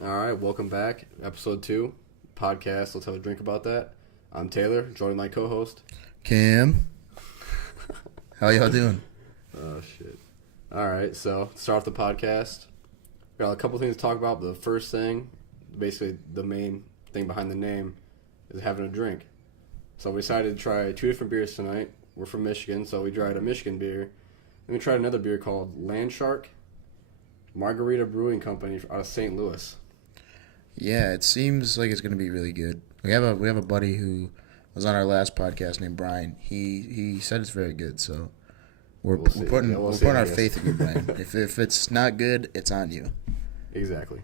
All right, welcome back. Episode 2, podcast. Let's have a drink about that. I'm Taylor, joining my co-host. Kam, how y'all doing? Oh, shit. All right, so to start off the podcast. Got a couple things to talk about, but the first thing, basically the main thing behind the name, is having a drink. So we decided to try 2 different beers tonight. We're from Michigan, so we tried a Michigan beer. Then we tried another beer called Land Shark Margarita Brewing Company out of St. Louis. Yeah, it seems like it's gonna be really good. We have a buddy who was on our last podcast named Brian. He said it's very good, so we're putting our faith in you, Brian. if it's not good, it's on you. Exactly.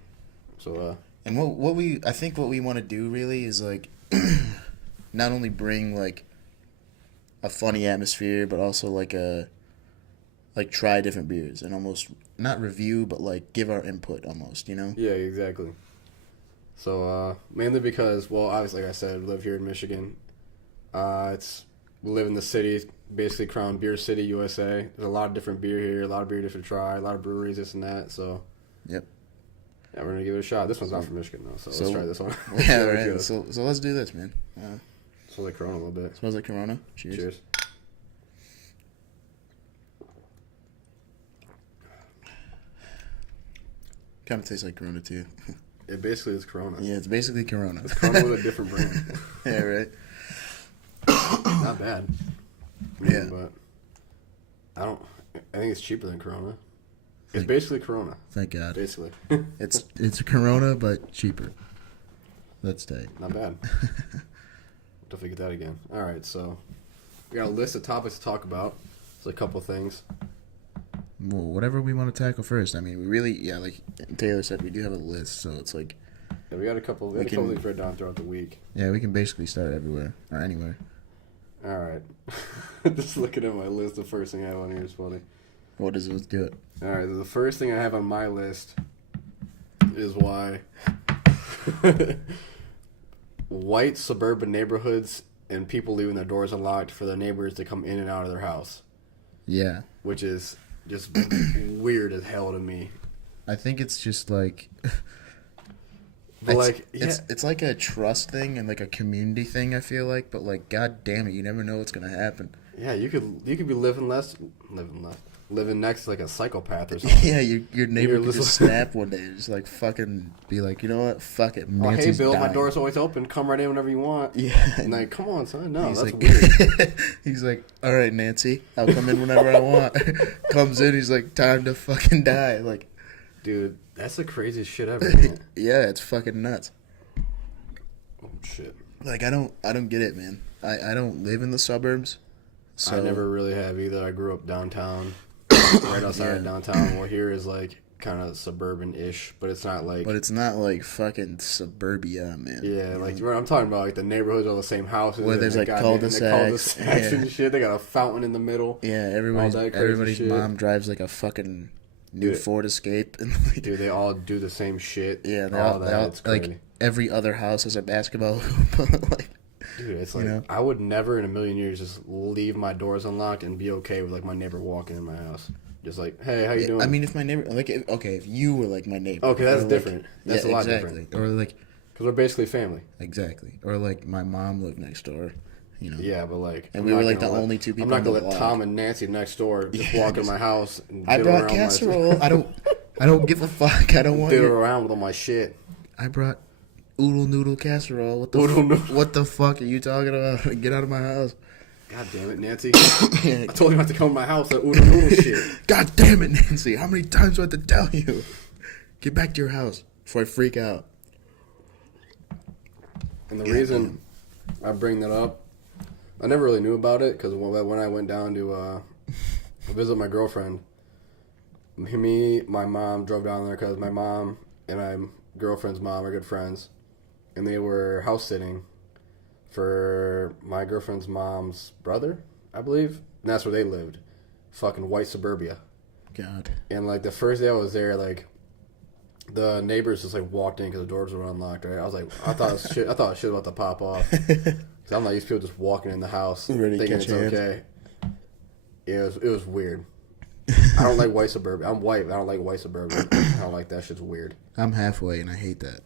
So and what we want to do really is like not only bring like a funny atmosphere, but also like try different beers and almost not review, but like give our input almost, you know? Yeah, exactly. So, mainly because, well, obviously, like I said, we live here in Michigan. We live in the city, basically crowned Beer City, USA. There's a lot of different beer here, a lot of beer to try, a lot of breweries, this and that. So, Yep. Yeah, we're gonna give it a shot. This one's not from Michigan though, so let's try this one. Yeah, right. So let's do this, man. Smells like Corona a little bit. Smells like Corona. Cheers. Cheers. Kind of tastes like Corona too. It basically is Corona. Yeah, it's basically Corona. It's Corona with a different brand. Yeah, right. Not bad. Yeah. But I think it's cheaper than Corona. It's basically Corona. Thank God. Basically. It's Corona but cheaper. Let's stay. Not bad. Definitely get that again. All right, so we got a list of topics to talk about. There's a couple things. Well, whatever we want to tackle first. I mean, we really, like Taylor said, we do have a list, so it's like... Yeah, we got a couple things written down throughout the week. Yeah, we can basically start everywhere, or anywhere. All right. Just looking at my list, the first thing I have on here is funny. What is it? Let's do it. All right, the first thing I have on my list is why white suburban neighborhoods and people leaving their doors unlocked for their neighbors to come in and out of their house. Yeah. Which is just weird as hell to me. I think it's just like... But it's like a trust thing and like a community thing, I feel like, but like, god damn it, you never know what's gonna happen. Yeah, you could be living next to like a psychopath or something. Yeah, your neighbor could just snap one day and just like fucking be like, you know what, fuck it, Nancy's hey Bill, dying. my door's always open, come right in whenever you want. Yeah. And like, come on son, no, he's that's like, weird. He's like, alright Nancy, I'll come in whenever I want. Comes in, he's like, time to fucking die. Like, dude, that's the craziest shit ever, man. Yeah, it's fucking nuts. Oh shit. Like, I don't get it, man. I don't live in the suburbs. So I never really have either. I grew up downtown, right outside of downtown. Well, here is like kind of suburban-ish, but it's not like... But it's not like fucking suburbia, man. Yeah, like I'm talking about like the neighborhoods are the same houses. Where there's like cul-de-sacs. And shit. They got a fountain in the middle. Yeah, everybody's mom drives like a fucking new Ford Escape. And like, dude, they all do the same shit. Yeah, they all like every other house has a basketball hoop. Like, dude, it's like, I would never in a million years just leave my doors unlocked and be okay with like my neighbor walking in my house. Just like, hey, how you doing? I mean, if my neighbor, like, okay, if you were like my neighbor. Okay, that's different. Like, that's a lot different. Or like, because we're basically family. Exactly. Or like my mom lived next door. You know. Yeah, but like, and we were like the only two people. I'm not gonna let Tom and Nancy next door just walk in my house. And I brought casserole. I don't give a fuck. I don't want fiddle around with all my shit. I brought oodle noodle casserole. What the fuck are you talking about? Get out of my house. God damn it, Nancy. I told you not to come to my house, that oodle noodle shit. God damn it, Nancy. How many times do I have to tell you? Get back to your house before I freak out. And the reason I bring that up, I never really knew about it, because when I went down to visit my girlfriend, my mom drove down there, because my mom and my girlfriend's mom are good friends, and they were house sitting for my girlfriend's mom's brother, I believe. And that's where they lived. Fucking white suburbia. God. And like the first day I was there, like the neighbors just like walked in because the doors were unlocked, right? I was like, I thought shit was about to pop off. Cause I'm not used to people just walking in the house thinking it's okay. Yeah, it was weird. I don't like white suburban. I'm white. But I don't like white suburban. I don't like that. Shit's weird. I'm halfway, and I hate that.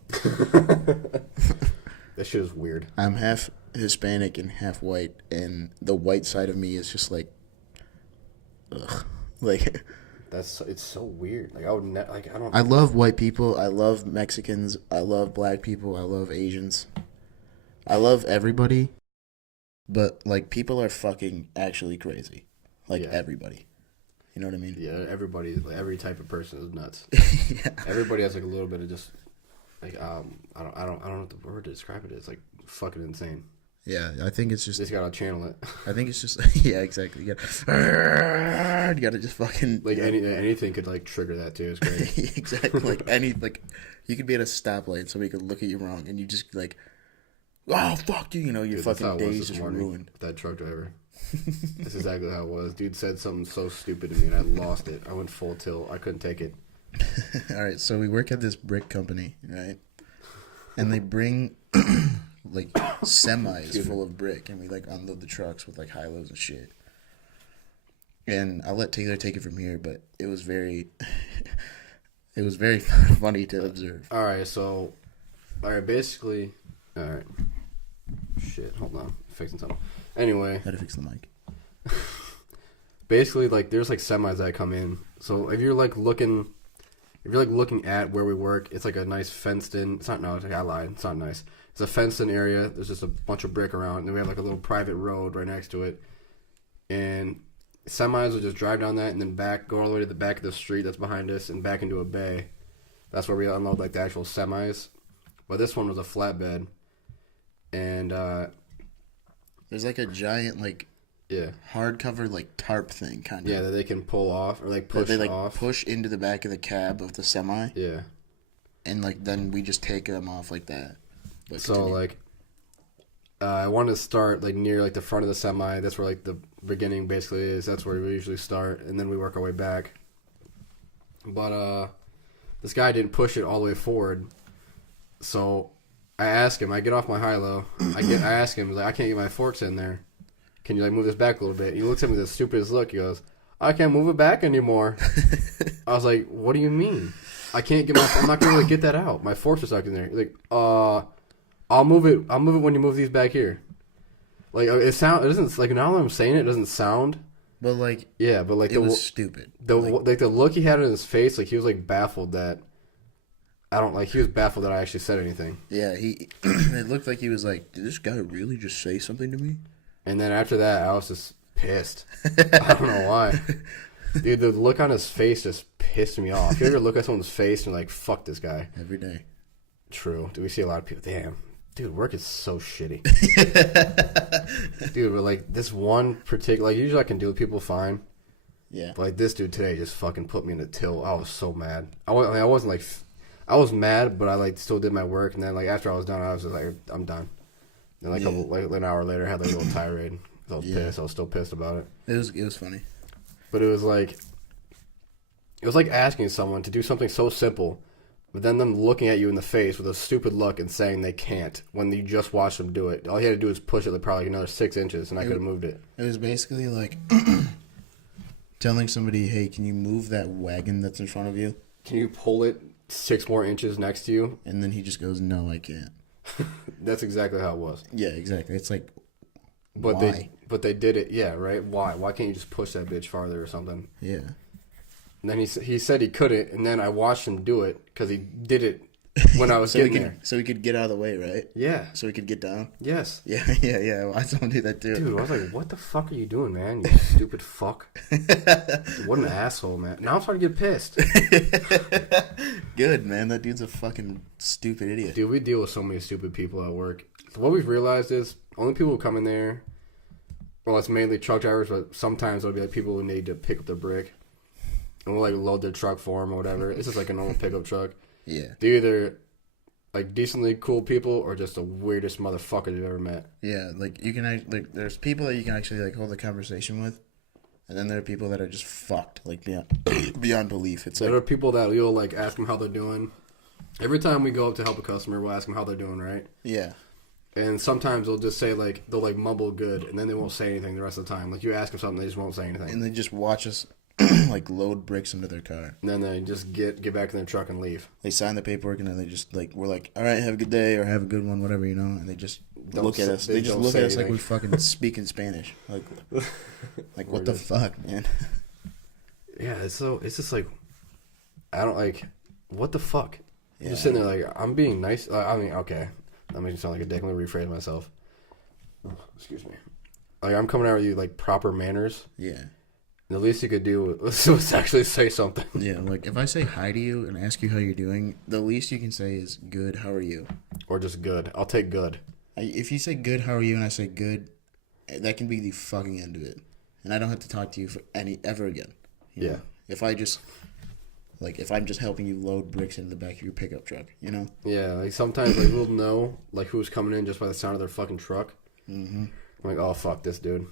That shit is weird. I'm half Hispanic and half white, and the white side of me is just like, ugh. Like, It's so weird. Like I would like I don't. I love white people. I love Mexicans. I love black people. I love Asians. I love everybody. But like, people are fucking actually crazy. Like everybody. You know what I mean? Yeah, everybody, like, every type of person is nuts. Yeah. Everybody has like a little bit of just like I don't know what the word to describe it is. Like fucking insane. Yeah, I think it's just. You just gotta channel it. I think it's just. Yeah, exactly. You gotta just fucking. Like anything could like trigger that too. It's great. Exactly. Like you could be at a stoplight and somebody could look at you wrong and you just like, oh fuck you, you know, your Dude, fucking day's just ruined. With that truck driver. That's exactly how it was. Dude said something so stupid to me and I lost it. I went full tilt. I couldn't take it. All right, so we work at this brick company, right? And they bring like semis full of brick, and we like unload the trucks with like high-lows and shit. And I'll let Taylor take it from here, but it was very, it was very funny to observe. All right, basically, all right. Shit, hold on, fixing something. Anyway, How to fix the mic? Basically, like there's like semis that come in. So if you're like looking at where we work, it's like a nice fenced in. It's not I lied. It's not nice. It's a fenced in area. There's just a bunch of brick around, and then we have like a little private road right next to it. And semis will just drive down that and then go all the way to the back of the street that's behind us and back into a bay. That's where we unload like the actual semis. But this one was a flatbed, and there's like a giant like hardcover like tarp thing kind of. Yeah, that they can pull off or like push that they, like, off. push into the back of the cab of the semi. Yeah. And like then we just take them off like that. But so continue. like I wanted to start like near like the front of the semi. That's where like the beginning basically is. That's where we usually start, and then we work our way back. But this guy didn't push it all the way forward. So I asked him. I get off my high-low. I ask him, like, I can't get my forks in there. Can you like move this back a little bit? He looks at me with the stupidest look. He goes, I can't move it back anymore. I was like, what do you mean? I'm not gonna really get that out. My forks are stuck in there. He's like, I'll move it when you move these back here. Like it doesn't like now that I'm saying it doesn't sound. But like but like it was stupid. The look he had in his face, like he was like baffled that he was baffled that I actually said anything. Yeah, it looked like he was like, did this guy really just say something to me? And then after that, I was just pissed. I don't know why. Dude, the look on his face just pissed me off. You ever look at someone's face and you're like, fuck this guy? Every day. True. Do we see a lot of people? Damn. Dude, work is so shitty. Dude, but like this one particular, like usually I can deal with people fine. Yeah. But like this dude today just fucking put me in a tilt. I was so mad. I wasn't like, I was mad, but I like still did my work. And then like after I was done, I was just like, I'm done. And like an hour later, I had like a little tirade. I was pissed. I was still pissed about it. It was funny. But it was like asking someone to do something so simple, but then them looking at you in the face with a stupid look and saying they can't when you just watched them do it. All you had to do was push it like probably another 6 inches, and I could have moved it. It was basically like telling somebody, hey, can you move that wagon that's in front of you? Can you pull it 6 more inches next to you? And then he just goes, no, I can't. That's exactly how it was. Yeah, exactly. It's like, why? But they did it. Yeah, right? Why? Why can't you just push that bitch farther or something? Yeah. And then he said he couldn't, and then I watched him do it because he did it when I was getting there. So he could get out of the way, right? Yeah. So he could get down? Yes. Yeah. I saw him do that too. Dude, I was like, what the fuck are you doing, man? You stupid fuck. Dude, what an asshole, man. Now I'm starting to get pissed. Good, man. That dude's a fucking stupid idiot. Dude, we deal with so many stupid people at work. So what we've realized is only people who come in there, well, it's mainly truck drivers, but sometimes it'll be like people who need to pick up their brick. And we'll like load their truck for them or whatever. It's just like a normal pickup truck. Yeah. They're either like decently cool people or just the weirdest motherfucker you've ever met. Yeah, like you can like there's people that you can actually like hold a conversation with, and then there are people that are just fucked like beyond belief. It's like there are people that you'll like ask them how they're doing. Every time we go up to help a customer, we'll ask them how they're doing, right? Yeah. And sometimes they'll just say like they'll like mumble good, and then they won't say anything the rest of the time. Like you ask them something, they just won't say anything. And they just watch us like load bricks into their car. And then they just get back in their truck and leave. They sign the paperwork and then they just like we're like, all right, have a good day or have a good one, whatever, you know. And they just look at us. They just look at us like we fucking speak in Spanish. Like what the fuck, man? Yeah, it's just like I don't like what the fuck. Yeah. Just sitting there like I'm being nice. I mean, okay, that makes me sound like a dick. Let me rephrase myself. Oh, excuse me. Like I'm coming out with you like proper manners. Yeah. The least you could do was actually say something. Yeah, like if I say hi to you and ask you how you're doing, the least you can say is good. How are you? Or just good. I'll take good. If you say good, how are you, and I say good, that can be the fucking end of it, and I don't have to talk to you for ever again. You know? If I'm just helping you load bricks into the back of your pickup truck, you know. Yeah, like sometimes like we'll know like who's coming in just by the sound of their fucking truck. Mm-hmm. I'm like, oh fuck this dude.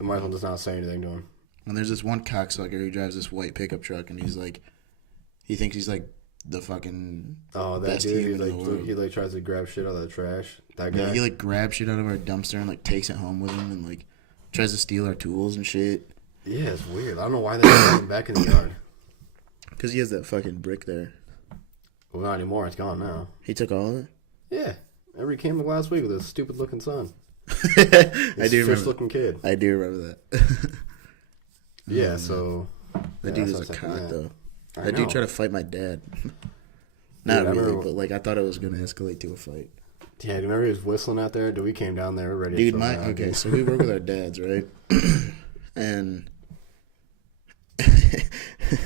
I might as well just not say anything to him. And there's this one cocksucker who drives this white pickup truck, and he's like, he thinks he's like the fucking that dude. He like tries to grab shit out of the trash. That guy. Yeah, he like grabs shit out of our dumpster and like takes it home with him, and like tries to steal our tools and shit. Yeah, it's weird. I don't know why they're driving back in the yard. Because he has that fucking brick there. Well, not anymore. It's gone now. He took all of it. Yeah, he came like last week with his stupid looking son. I do remember. Looking kid. I do remember that. Yeah, so that dude is a cock, though. That dude tried to fight my dad. Not really, but like I thought it was gonna escalate to a fight. Yeah, do you remember he was whistling out there? Dude, we came down there ready. Dude, so we work with our dads, right? And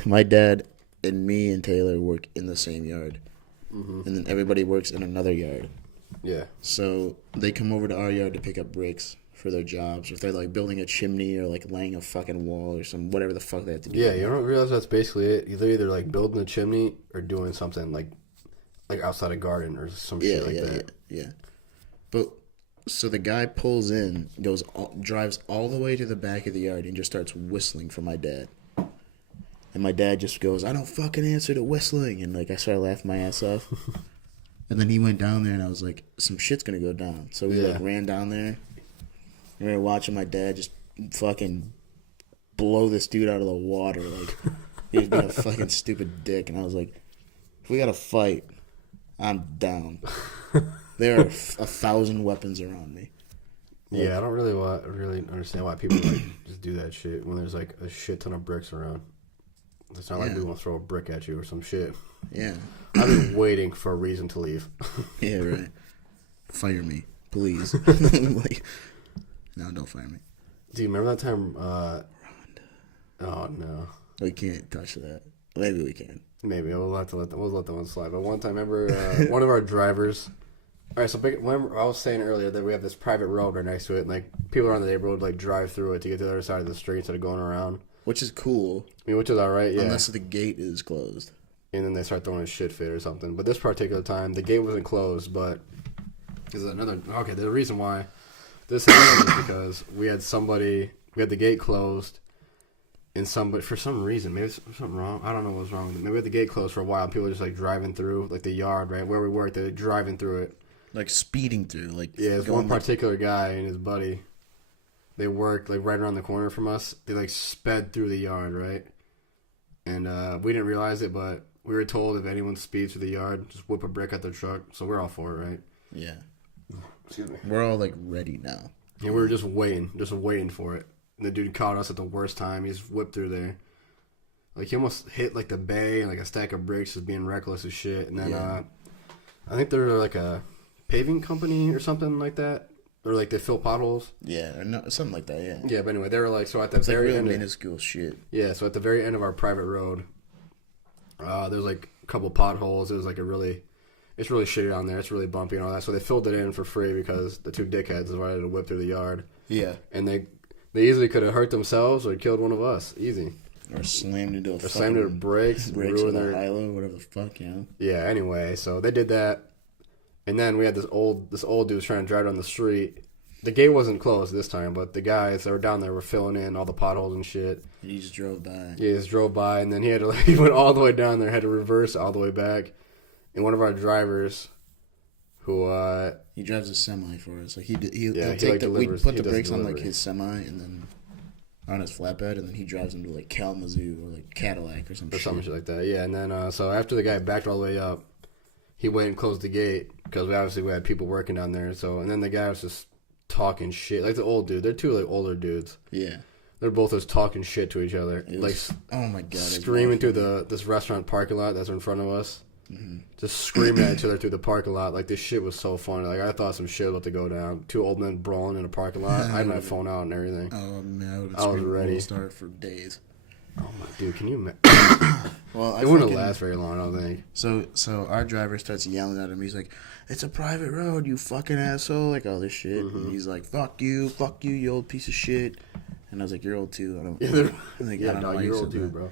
my dad and me and Taylor work in the same yard, and then everybody works in another yard. Yeah. So they come over to our yard to pick up bricks for their jobs, if they're like building a chimney or like laying a fucking wall or some whatever the fuck they have to do. Yeah, you don't realize that's basically it. They're either like building a chimney or doing something like outside a garden or some shit like that. Yeah. But so the guy pulls in, drives all the way to the back of the yard and just starts whistling for my dad. And my dad just goes, "I don't fucking answer to whistling," and like I started laughing my ass off. And then he went down there and I was like, some shit's gonna go down. So we like ran down there. And we were watching my dad just fucking blow this dude out of the water. Like, he was being a fucking stupid dick. And I was like, if we got to fight, I'm down. There are 1,000 weapons around me. Like, yeah, I don't really understand why people like just do that shit when there's like a shit ton of bricks around. It's not like we want to throw a brick at you or some shit. Yeah. I've been waiting for a reason to leave. Yeah, right. Fire me, please. Like, no, don't fire me. Do you remember that time? Oh no, we can't touch that. Maybe we can. Maybe we'll have to let that one slide. But one time, remember one of our drivers. All right, so remember I was saying earlier that we have this private road right next to it, and like people around the neighborhood like drive through it to get to the other side of the street instead of going around. Which is cool. I mean, which is all right, yeah. Unless the gate is closed. And then they start throwing a shit fit or something. But this particular time, the gate wasn't closed, but the reason why this happened is because we had the gate closed, and somebody, for some reason, maybe something wrong, I don't know what was wrong with it. Maybe we had the gate closed for a while, and people were just like driving through, like the yard, right, where we worked, they're driving through it. Like speeding through, like. Yeah, there's one particular guy and his buddy, they worked like right around the corner from us, they like sped through the yard, right? And we didn't realize it, but we were told if anyone speeds through the yard, just whip a brick at their truck, so we're all for it, right? Yeah. Excuse me. We're all like ready now. Yeah, we were just waiting for it. And the dude caught us at the worst time. He just whipped through there. Like he almost hit like the bay and like a stack of bricks, just being reckless as shit. And then I think they're like a paving company or something like that, or like they fill potholes. Yeah, or no, something like that. Yeah. Yeah, but anyway, they were like at the it's very like end. Minuscule shit. Yeah, so at the very end of our private road, there's like a couple potholes. It was like it's really shitty down there. It's really bumpy and all that. So they filled it in for free because the two dickheads decided to whip through the yard. Yeah. And they easily could have hurt themselves or killed one of us. Easy. Or slammed into brakes or their hilo, whatever the fuck, you know. Yeah. Anyway, so they did that, and then we had this old dude was trying to drive down the street. The gate wasn't closed this time, but the guys that were down there were filling in all the potholes and shit. And he just drove by. Yeah, he just drove by, and then he had to he went all the way down there, had to reverse all the way back. And one of our drivers, who he drives a semi for us. Like we put the brakes on like his semi, and then on his flatbed, and then he drives them to like Kalamazoo or like Cadillac or some or shit. some shit like that. Yeah, and then so after the guy backed all the way up, he went and closed the gate because we had people working down there. So and then the guy was just talking shit, like the old dude. They're two like older dudes. Yeah. They're both just talking shit to each other, oh my god, screaming through this restaurant parking lot that's in front of us. Mm-hmm. Just screaming at each other through the parking lot. Like, this shit was so funny. Like, I thought some shit was about to go down. Two old men brawling in a parking lot. I had my phone out and everything. Oh man, I was ready. Start for days. Oh my dude, can you? Well, it wouldn't last very long, I don't think. So our driver starts yelling at him. He's like, "It's a private road, you fucking asshole!" Like all this shit. Mm-hmm. And he's like, fuck you, you old piece of shit." And I was like, "You're old too." I don't. Like, Yeah, I don't know why you're you old said too, that. bro.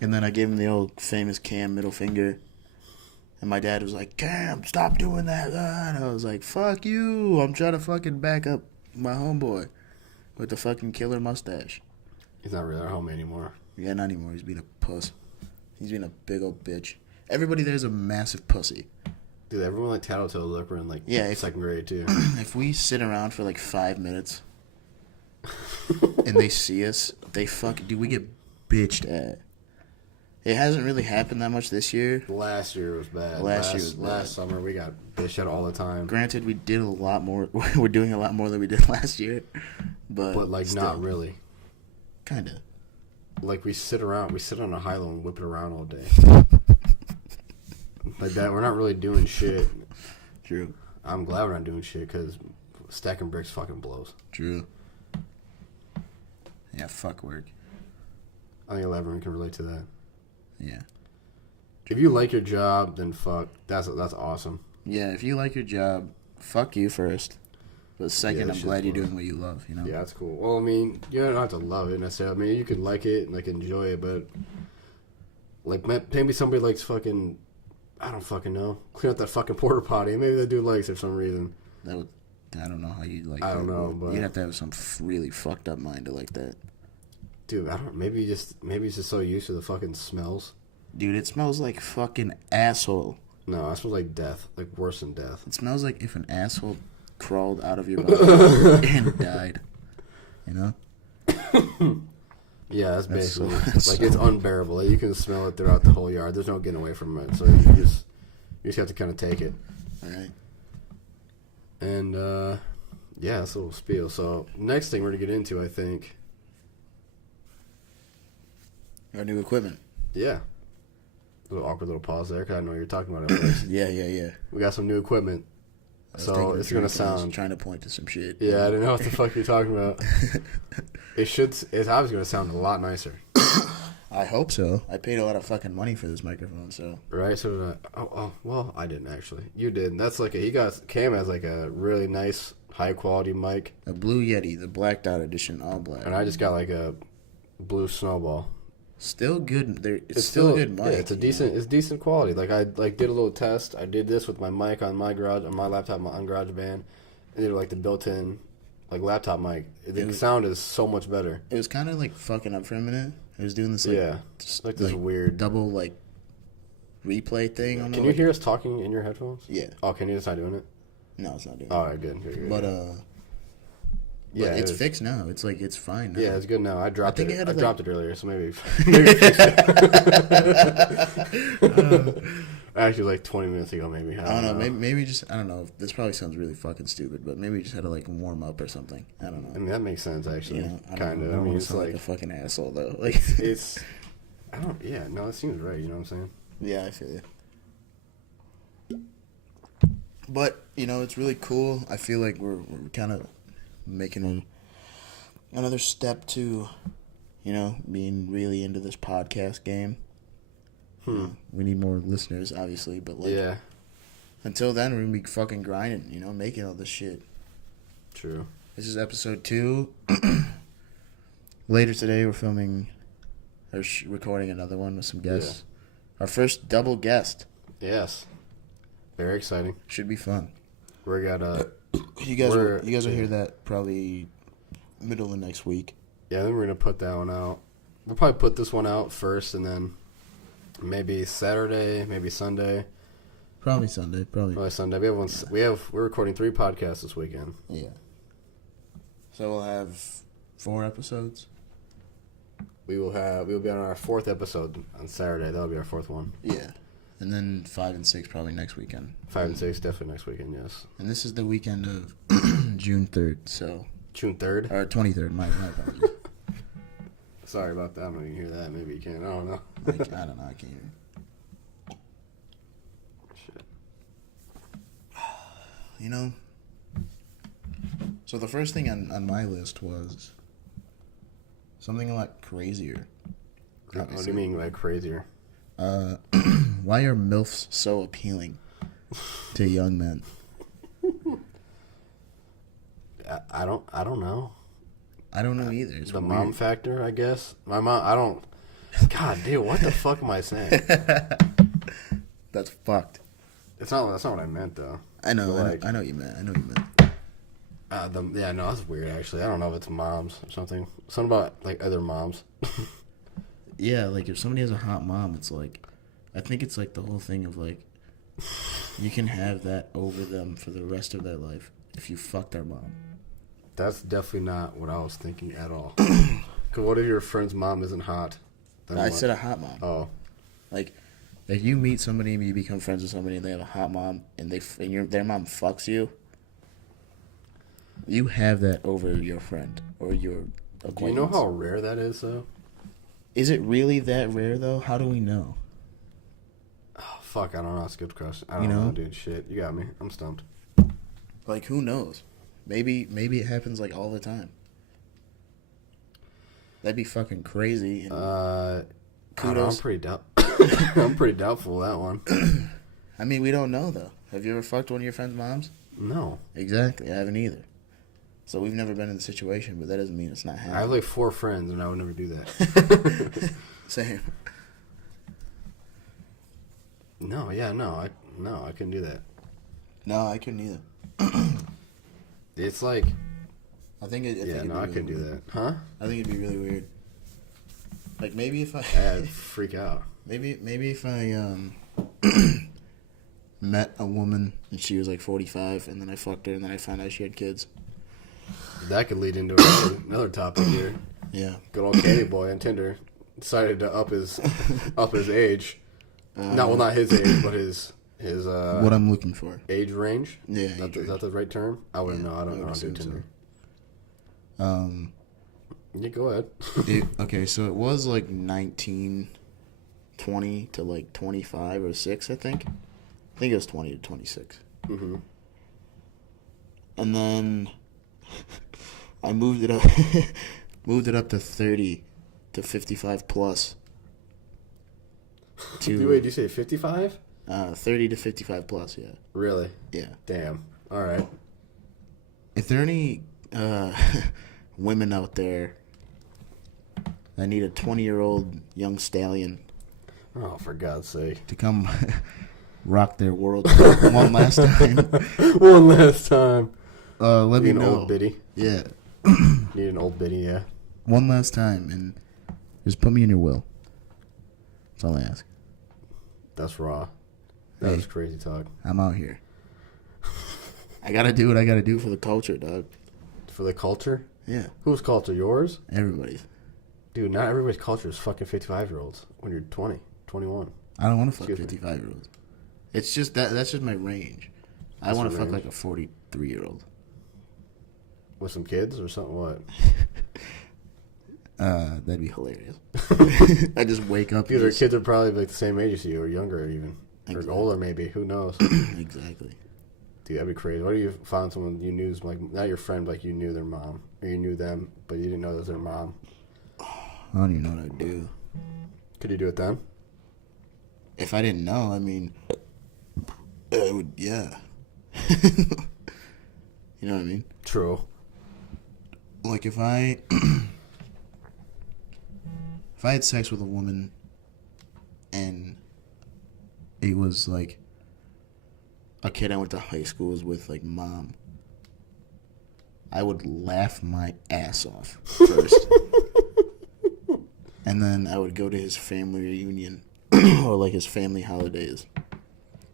And then I gave him the old famous Kam middle finger. And my dad was like, "Kam, stop doing that." And I was like, "Fuck you. I'm trying to fucking back up my homeboy with the fucking killer mustache." He's not really our homie anymore. Yeah, not anymore. He's being a puss. He's being a big old bitch. Everybody there's a massive pussy. Dude, everyone like tattletales like we're in like second grade too. If we sit around for like 5 minutes and they see us, we get bitched at. It hasn't really happened that much this year. Last year was bad. Last summer we got bitched at all the time. Granted, we did a lot more. We're doing a lot more than we did last year, but like still, not really. Kinda. Like we sit on a high-low and whip it around all day. Like that, we're not really doing shit. True. I'm glad we're not doing shit because stacking bricks fucking blows. True. Yeah, fuck work. I think everyone can relate to that. Yeah. If you like your job, then fuck. That's awesome. Yeah, if you like your job, fuck you first. But second, I'm glad you're doing what you love, you know? Yeah, that's cool. Well, I mean, you don't have to love it necessarily. I mean, you can like it and like enjoy it, but like maybe somebody likes fucking, I don't fucking know, clean up that fucking porta potty. Maybe that dude likes it for some reason. I don't know how you like I that. don't know, but you'd have to have some really fucked up mind to like that. Dude, maybe he's just so used to the fucking smells. Dude, it smells like fucking asshole. No, it smells like death, like worse than death. It smells like if an asshole crawled out of your body and died. You know? Yeah, that's basically like it's unbearable. Like, you can smell it throughout the whole yard. There's no getting away from it. So you just have to kind of take it. All right. And yeah, that's a little spiel. So next thing we're gonna get into, I think, our new equipment. Yeah. A little awkward little pause there because I know you're talking about it first. Yeah. We got some new equipment. So it's going to sound... trying to point to some shit. Yeah, I didn't know what the fuck you're talking about. It's obviously going to sound a lot nicer. I hope so. I paid a lot of fucking money for this microphone, so... Right, so did I. Oh, well, I didn't actually. You did. That's like Cam has like a really nice, high quality mic. A Blue Yeti, the Blacked Out Edition, all black. And I just got like a Blue Snowball. Still good. It's still a good mic. Yeah, it's decent quality. Like I did a little test. I did this with my mic on my laptop on GarageBand, and did like the built-in like laptop mic. The sound is so much better. It was kind of like fucking up for a minute. It was doing this like this weird double like replay thing. Can you hear us talking in your headphones? Yeah. Oh, can you just not doing it? No, it's not doing it. All right, good. Good. But yeah, it's fixed now. It's like it's fine now. Yeah, it's good now. I dropped it. I dropped it earlier, so maybe actually like 20 minutes ago, maybe. I don't know. Maybe just I don't know. This probably sounds really fucking stupid, but maybe we just had to like warm up or something. I don't know. I mean, that makes sense actually. Kind of. I mean, it's like a fucking asshole though. Like it's. I don't. Yeah, no, it seems right. You know what I'm saying? Yeah, I feel you. But it's really cool. I feel like we're kind of making another step to, being really into this podcast game. We need more listeners, obviously, but until then, we're gonna be fucking grinding, making all this shit. True. This is episode 2. Later today, we're filming or recording another one with some guests. Yeah. Our first double guest. Yes. Very exciting. Should be fun. We got You guys will hear that probably middle of next week. Yeah, then we're gonna put that one out. We'll probably put this one out first, and then maybe Saturday, maybe Sunday. Probably Sunday. Probably Sunday. We're recording 3 podcasts this weekend. Yeah. So we'll have 4 episodes. we'll be on our 4th episode on Saturday. That'll be our 4th one. Yeah. And then 5 and 6 probably next weekend. 5 and 6 definitely next weekend, yes. And this is the weekend of June 3rd, so. June 3rd? Or 23rd, my apologies. Sorry about that. I don't know if you can hear that. Maybe you can. I don't know. I don't know. I can't hear. Shit. You know? So the first thing on my list was something a lot crazier. What do you mean, like, crazier? Why are MILFs so appealing to young men? I don't know. I don't know either. It's the weird. mom factor, I guess. My mom, I don't. God, dude, what the fuck am I saying? That's fucked. That's not what I meant, though. I know. Like, I know what you meant. I know what you meant. Yeah, no, that's weird. Actually, I don't know if it's moms or something. Something about like other moms. Yeah, like if somebody has a hot mom, it's like, I think it's like the whole thing of like, you can have that over them for the rest of their life if you fuck their mom. That's definitely not what I was thinking at all. Because what if your friend's mom isn't hot? Then I what? said a hot mom. Oh. Like, if you meet somebody and you become friends with somebody and they have a hot mom and their mom fucks you, you have that over your friend or your acquaintance. Do you know how rare that is, though? Is it really that rare, though? How do we know? Oh, fuck, I don't know. That's a good question. I don't know, dude. Shit, you got me. I'm stumped. Like, who knows? Maybe it happens, like, all the time. That'd be fucking crazy. And kudos. I'm pretty doubtful of that one. I mean, we don't know, though. Have you ever fucked one of your friend's moms? No. Exactly. I haven't either. So we've never been in the situation, but that doesn't mean it's not happening. I have like 4 friends, and I would never do that. Same. No, yeah, I couldn't do that. No, I couldn't either. It's like, I think I couldn't do that. Huh? I think it'd be really weird. Like maybe if I'd freak out. maybe if I met a woman and she was like 45, and then I fucked her, and then I found out she had kids. That could lead into another topic here. Yeah. Good old Candy Boy on Tinder decided to up his age. Not his age, but his what I'm looking for. Age range. Yeah. Is that the right term? I wouldn't know. I don't know how to do Tinder. Yeah, go ahead. Okay, so it was like 19, 20 to like 25 or 6, I think. I think it was 20 to 26. Mm-hmm. And then I moved it up to 30 to 55 plus. Wait, did you say 55? 30 to 55 plus, yeah. Really? Yeah. Damn. All right. If there are any women out there that need a 20-year-old young stallion Oh, for God's sake. to come rock their world one last time, One last time. let me Need an know. old biddy. Yeah. Need an old biddy, yeah. One last time, and just put me in your will. That's all I ask. That's raw. That Hey. was crazy talk. I'm out here. I gotta do what I gotta do for the culture, dog. For the culture? Yeah. Whose culture? Yours? Everybody's. Dude, not everybody's culture is fucking 55-year-olds when you're 20, 21. I don't want to fuck Excuse me. 55-year-olds. It's just that's just my range. I That's want to your fuck range? like a 43-year-old. With some kids or something? What? That'd be hilarious. I just wake up. Because their kids are probably like the same age as you, or younger even, Exactly. or older maybe. Who knows? Exactly. Dude, that'd be crazy. What if you found someone you knew, like not your friend, but like you knew their mom, or you knew them, but you didn't know that was their mom? I don't even know what I'd do. Could you do it then? If I didn't know, I mean, I would. Yeah. You know what I mean? True. Like if I had sex with a woman and it was like a kid I went to high school with, like mom, I would laugh my ass off first. And then I would go to his family reunion or like his family holidays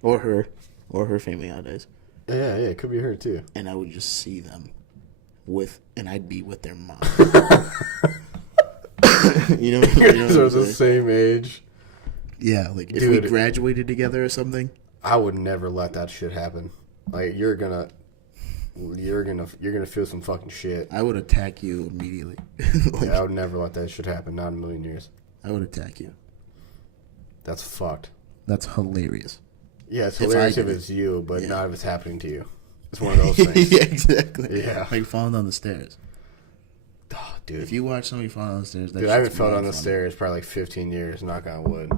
or her family holidays, Yeah, it could be her too. and I would just see them and I'd be with their mom. You know So what we're I'm the saying? same age. Yeah, like if Dude. we graduated together or something. I would never let that shit happen. Like you're gonna feel some fucking shit. I would attack you immediately. Like, Yeah, I would never let that shit happen. Not in a million years. I would attack you. That's fucked. That's hilarious. Yeah, it's If hilarious I if did it's you, but Yeah. not if it's happening to you. It's one of those things. Yeah, exactly. Yeah. Like falling down the stairs. Oh, dude. If you watch somebody fall down the stairs, that Dude, I haven't shit's fell mad down the funny. stairs probably like 15 years, knock on wood.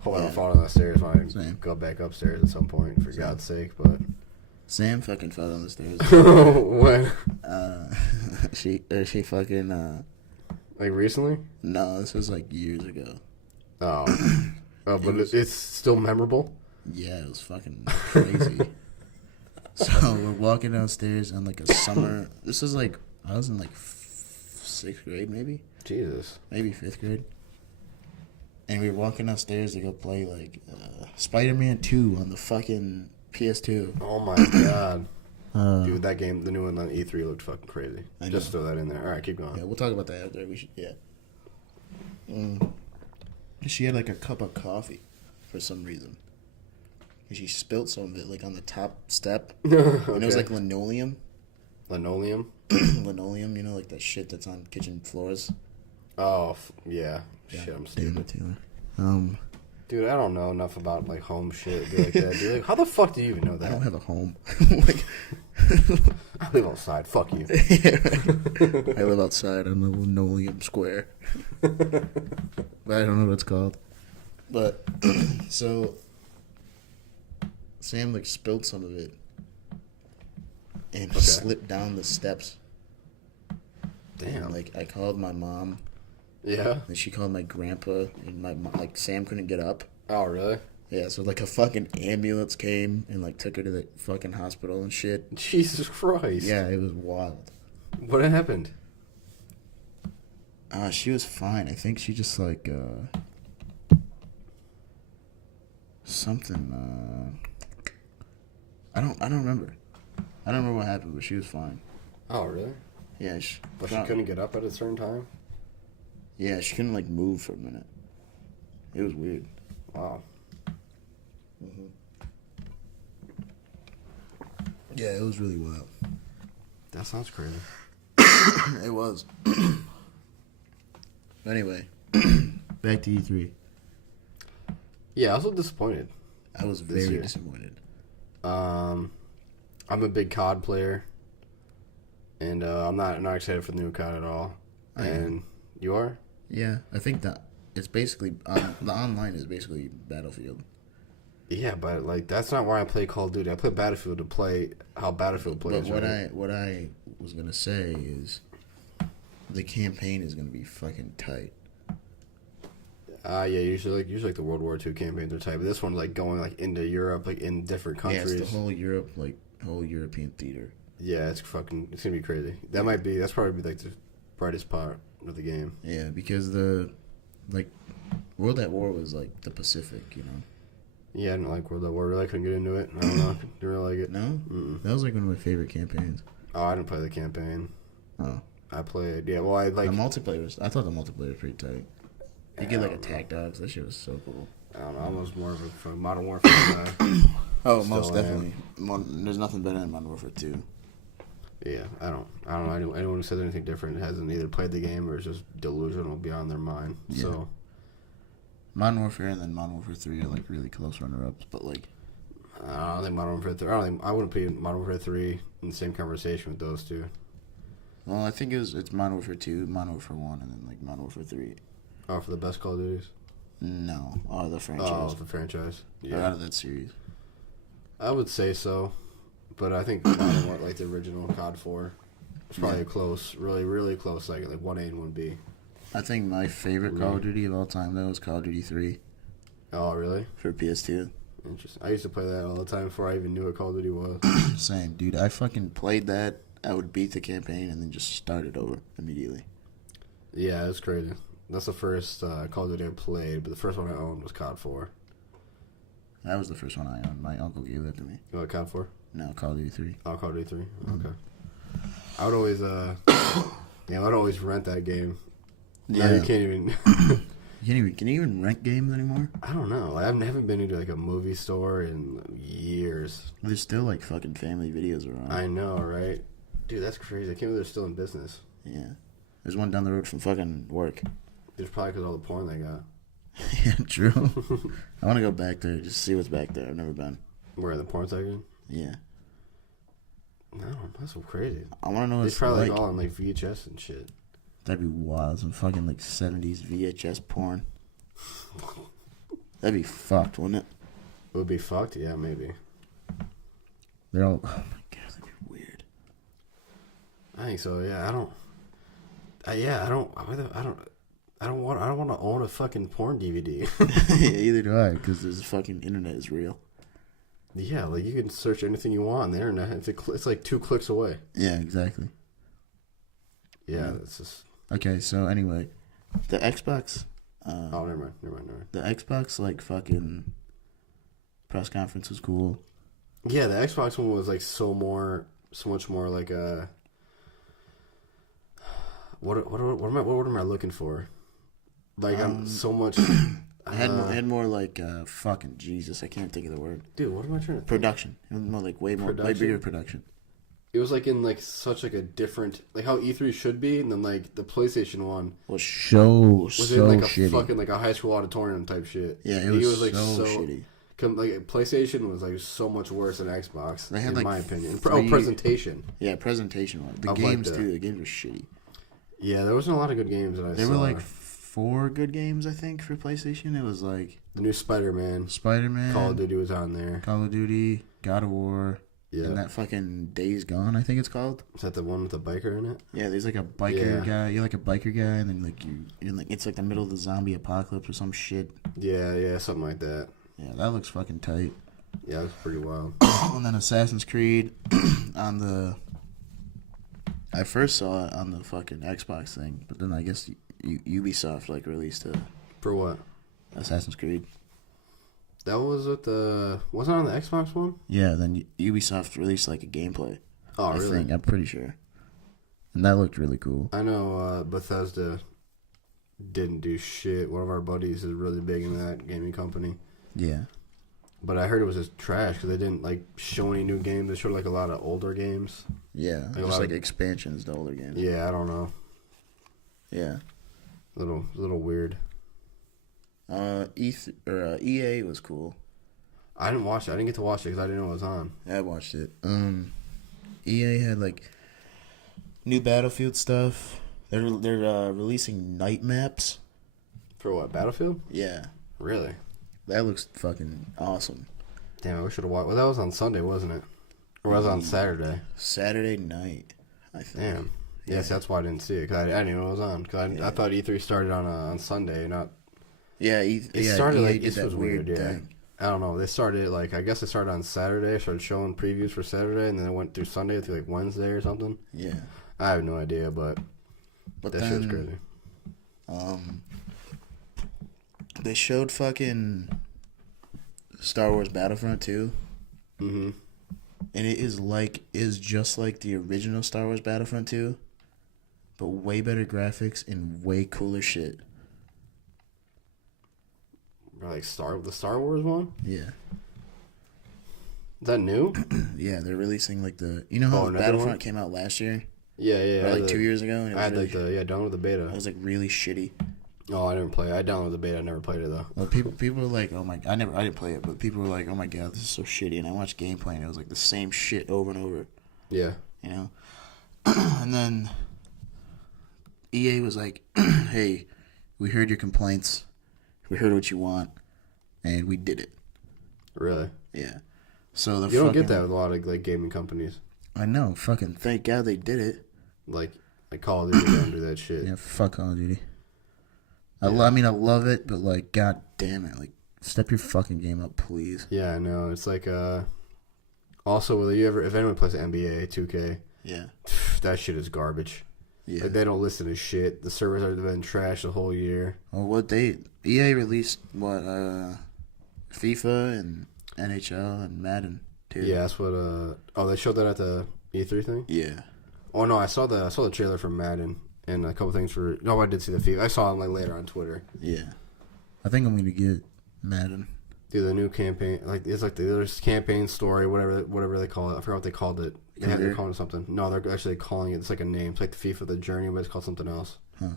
Hope I Yeah. don't fall down the stairs when I Same. go back upstairs at some point, for God's sake, but... Sam fucking fell down the stairs. When? She fucking, Like recently? no, this was like years ago. Oh. Oh, but it's still memorable? Yeah, it was fucking crazy. So we're walking downstairs on like a summer. This was like, I was in like 6th grade, maybe Jesus. 5th grade. And we were walking downstairs to go play like Spider-Man 2 on the fucking PS2. Oh my God. Dude, that game, the new one on E3 looked fucking crazy. I know. Just throw that in there. Alright, keep going. Yeah, we'll talk about that after. We should, yeah. She had like a cup of coffee for some reason. And she spilt some of it like on the top step. Okay. And it was like linoleum. Linoleum? Linoleum, you know, like that shit that's on kitchen floors. Oh, yeah. Shit, I'm Damn stupid. it, Taylor. Dude, I don't know enough about like home shit like that. Dude, like, how the fuck do you even know I don't that? have a home. Like, I live outside. Fuck you. yeah, right. I live outside on the linoleum square. But I don't know what it's called. But, so, Sam, like, spilled some of it. And Okay. slipped down the steps. Damn. And, like, I called my mom. Yeah. And she called my grandpa. And my mom, like, Sam couldn't get up. Oh, really? Yeah, so, like, a fucking ambulance came and, like, took her to the fucking hospital and shit. Jesus Christ. Yeah, it was wild. What happened? She was fine. I think she just like something. I don't remember. I don't remember what happened, but she was fine. Oh, really? Yeah, But she couldn't get up at a certain time? Yeah, she couldn't like move for a minute. It was weird. Wow. Yeah, it was really wild. That sounds crazy. It was. Anyway, back to E3. Yeah, I was a little disappointed. I was This very year. disappointed. I'm a big COD player, and I'm not excited for the new COD at all. I am. And you are? Yeah, I think that it's basically the online is basically Battlefield. Yeah, but like that's not why I play Call of Duty. I play Battlefield to play how Battlefield plays. But right? what I was gonna say is the campaign is gonna be fucking tight. Yeah, usually like the World War II campaigns are tight, but this one's like going like into Europe, like in different countries. Yeah, it's the whole Europe, like whole European theater. Yeah, it's gonna be crazy. That's probably like the brightest part of the game. Yeah, because the World at War was like the Pacific, you know. Yeah, I didn't like World at War. Really, I couldn't get into it. I don't know. Didn't really like it. No, Mm-mm. that was like one of my favorite campaigns. Oh, I didn't play the campaign. Oh, I played. Yeah, well, I like. the multiplayer was. I thought the multiplayer was pretty tight. You get like attack dogs. That shit was so cool. I don't know. I was more of a Modern Warfare guy. Oh, Still most am. definitely. There's nothing better than Modern Warfare 2. Yeah, I don't know. Anyone who says anything different hasn't either played the game or is just delusional beyond their mind. Yeah. So, Modern Warfare and then Modern Warfare 3 are like really close runner-ups, but like I don't think Modern Warfare 3. I wouldn't put Modern Warfare 3 in the same conversation with those two. well, I think it's Modern Warfare 2, Modern Warfare 1, and then like Modern Warfare 3. Oh, for the best Call of Duties? No, the Oh, franchise. the franchise. Or out Yeah, of that series. I would say so, but I think Modern War, like the original COD 4, it's probably a close, really, really close second, like 1A and 1B. I think my favorite Call of Duty of all time though is Call of Duty 3 Oh, really? for PS2. Interesting. I used to play that all the time before I even knew what Call of Duty was. Same, dude. I fucking played that. I would beat the campaign and then just start it over immediately. Yeah, it's crazy. That's the first Call of Duty I played, but the first one I owned was COD 4. That was the first one I owned. My uncle gave that to me. You know what, COD 4? No, Call of Duty 3. Oh, Call of Duty 3? Okay. I would always, I'd always rent that game. Yeah. Now you can't even. Can you even rent games anymore? I don't know. I haven't been into like a movie store in years. There's still like fucking family videos around. I know, right? Dude, that's crazy. I can't believe they're still in business. Yeah. There's one down the road from fucking work. It's probably because all the porn they got. Yeah, true. I want to go back there just see what's back there. I've never been. Where, the porn section? Yeah. No, that's so crazy. I want to know. It's probably like all on like VHS and shit. That'd be wild. Some fucking like 70s VHS porn. That'd be fucked, wouldn't it? It would be fucked? Yeah, maybe. They're all. Oh my god, that'd be weird. I think so. Yeah, I don't. I don't want to own a fucking porn DVD. Yeah, either do I, because the fucking internet is real. Yeah, like you can search anything you want on the internet. It's like 2 clicks away. Yeah, exactly. Yeah, it's just. Okay, so anyway, the Xbox. Oh, never mind. The Xbox like fucking press conference was cool. Yeah, the Xbox one was like so much more like what am I looking for? Like I'm so much. I had more like fucking Jesus. I can't think of the word. Dude, what am I trying to think? Production. It was more like way bigger production. It was like in like such like a different like how E3 should be, and then like the PlayStation one was was in like a shitty. fucking like a high school auditorium type shit. Yeah, it was like so shitty. Like PlayStation was like so much worse than Xbox. They had, in like my opinion. Presentation. Yeah, presentation. The games too. The games were shitty. Yeah, there wasn't a lot of good games that I saw. There were like 4 good games, I think, for PlayStation. It was like the new Spider-Man, Call of Duty was on there. Call of Duty, God of War. Yeah. And that fucking Days Gone, I think it's called. Is that the one with the biker in it? Yeah, there's like a biker guy. You're like a biker guy, and then like you're like it's like the middle of the zombie apocalypse or some shit. Yeah, something like that. Yeah, that looks fucking tight. Yeah, that's pretty wild. And then Assassin's Creed on the. I first saw it on the fucking Xbox thing, but then I guess Ubisoft like released a. For what? Assassin's Creed. That was with the. Wasn't it on the Xbox one? Yeah, then Ubisoft released like a gameplay. Oh, really? I'm pretty sure. And that looked really cool. I know Bethesda didn't do shit. One of our buddies is really big in that gaming company. Yeah. But I heard it was just trash because they didn't like show any new games. They showed like a lot of older games. Yeah, just like expansions to older games. Yeah, I don't know. Yeah. Little weird. EA was cool. I didn't watch it. I didn't get to watch it because I didn't know it was on. Yeah, I watched it. EA had like new Battlefield stuff. They're releasing night maps. For what, Battlefield? Yeah. Really? That looks fucking awesome. Damn, I should have watched. Well, that was on Sunday, wasn't it? Or was it on Saturday? Saturday night, I think. Damn. Yes, that's why I didn't see it because I didn't know it was on. Because I thought E3 started on Sunday, not. Yeah, it started like this was weird. Thing. Yeah, I don't know. They started like I guess they started on Saturday. Started showing previews for Saturday, and then it went through Sunday through like Wednesday or something. Yeah, I have no idea, but that shit was crazy. They showed fucking Star Wars Battlefront 2. Mm-hmm. And it is just like the original Star Wars Battlefront 2, but way better graphics and way cooler shit. Like the Star Wars one? Yeah. Is that new? Yeah, they're releasing like the how Battlefront came out last year? Yeah. Or like 2 years ago. And I had download the beta. It was like really shitty. Oh, I didn't play it. I downloaded the beta. I never played it though. Well, people were like, "Oh my!" I didn't play it, but people were like, "Oh my god, this is so shitty." And I watched gameplay, and it was like the same shit over and over. Yeah. You know. And then EA was like, "Hey, we heard your complaints. We heard what you want, and we did it." Really? Yeah. So you don't get that with a lot of like gaming companies. I know. Fucking thank God they did it. Like Call of Duty don't do that shit. Yeah. Fuck Call of Duty. I mean, I love it, but, like, god damn it. Like, step your fucking game up, please. Yeah, I know. It's like, also, if anyone plays NBA 2K, yeah, that shit is garbage. Yeah. Like, they don't listen to shit. The servers have been trashed the whole year. Well, EA released, FIFA and NHL and Madden, too. Yeah, that's what, they showed that at the E3 thing? Yeah. Oh, no, I saw the trailer for Madden. and a couple things for. No, I did see the FIFA. I saw them like later on Twitter. Yeah. I think I'm gonna get Madden. Do the new campaign it's like there's campaign story, whatever they call it. I forgot what they called it. They're calling it something. No, they're actually calling it. It's like a name. It's like the FIFA, the Journey, but it's called something else. Huh.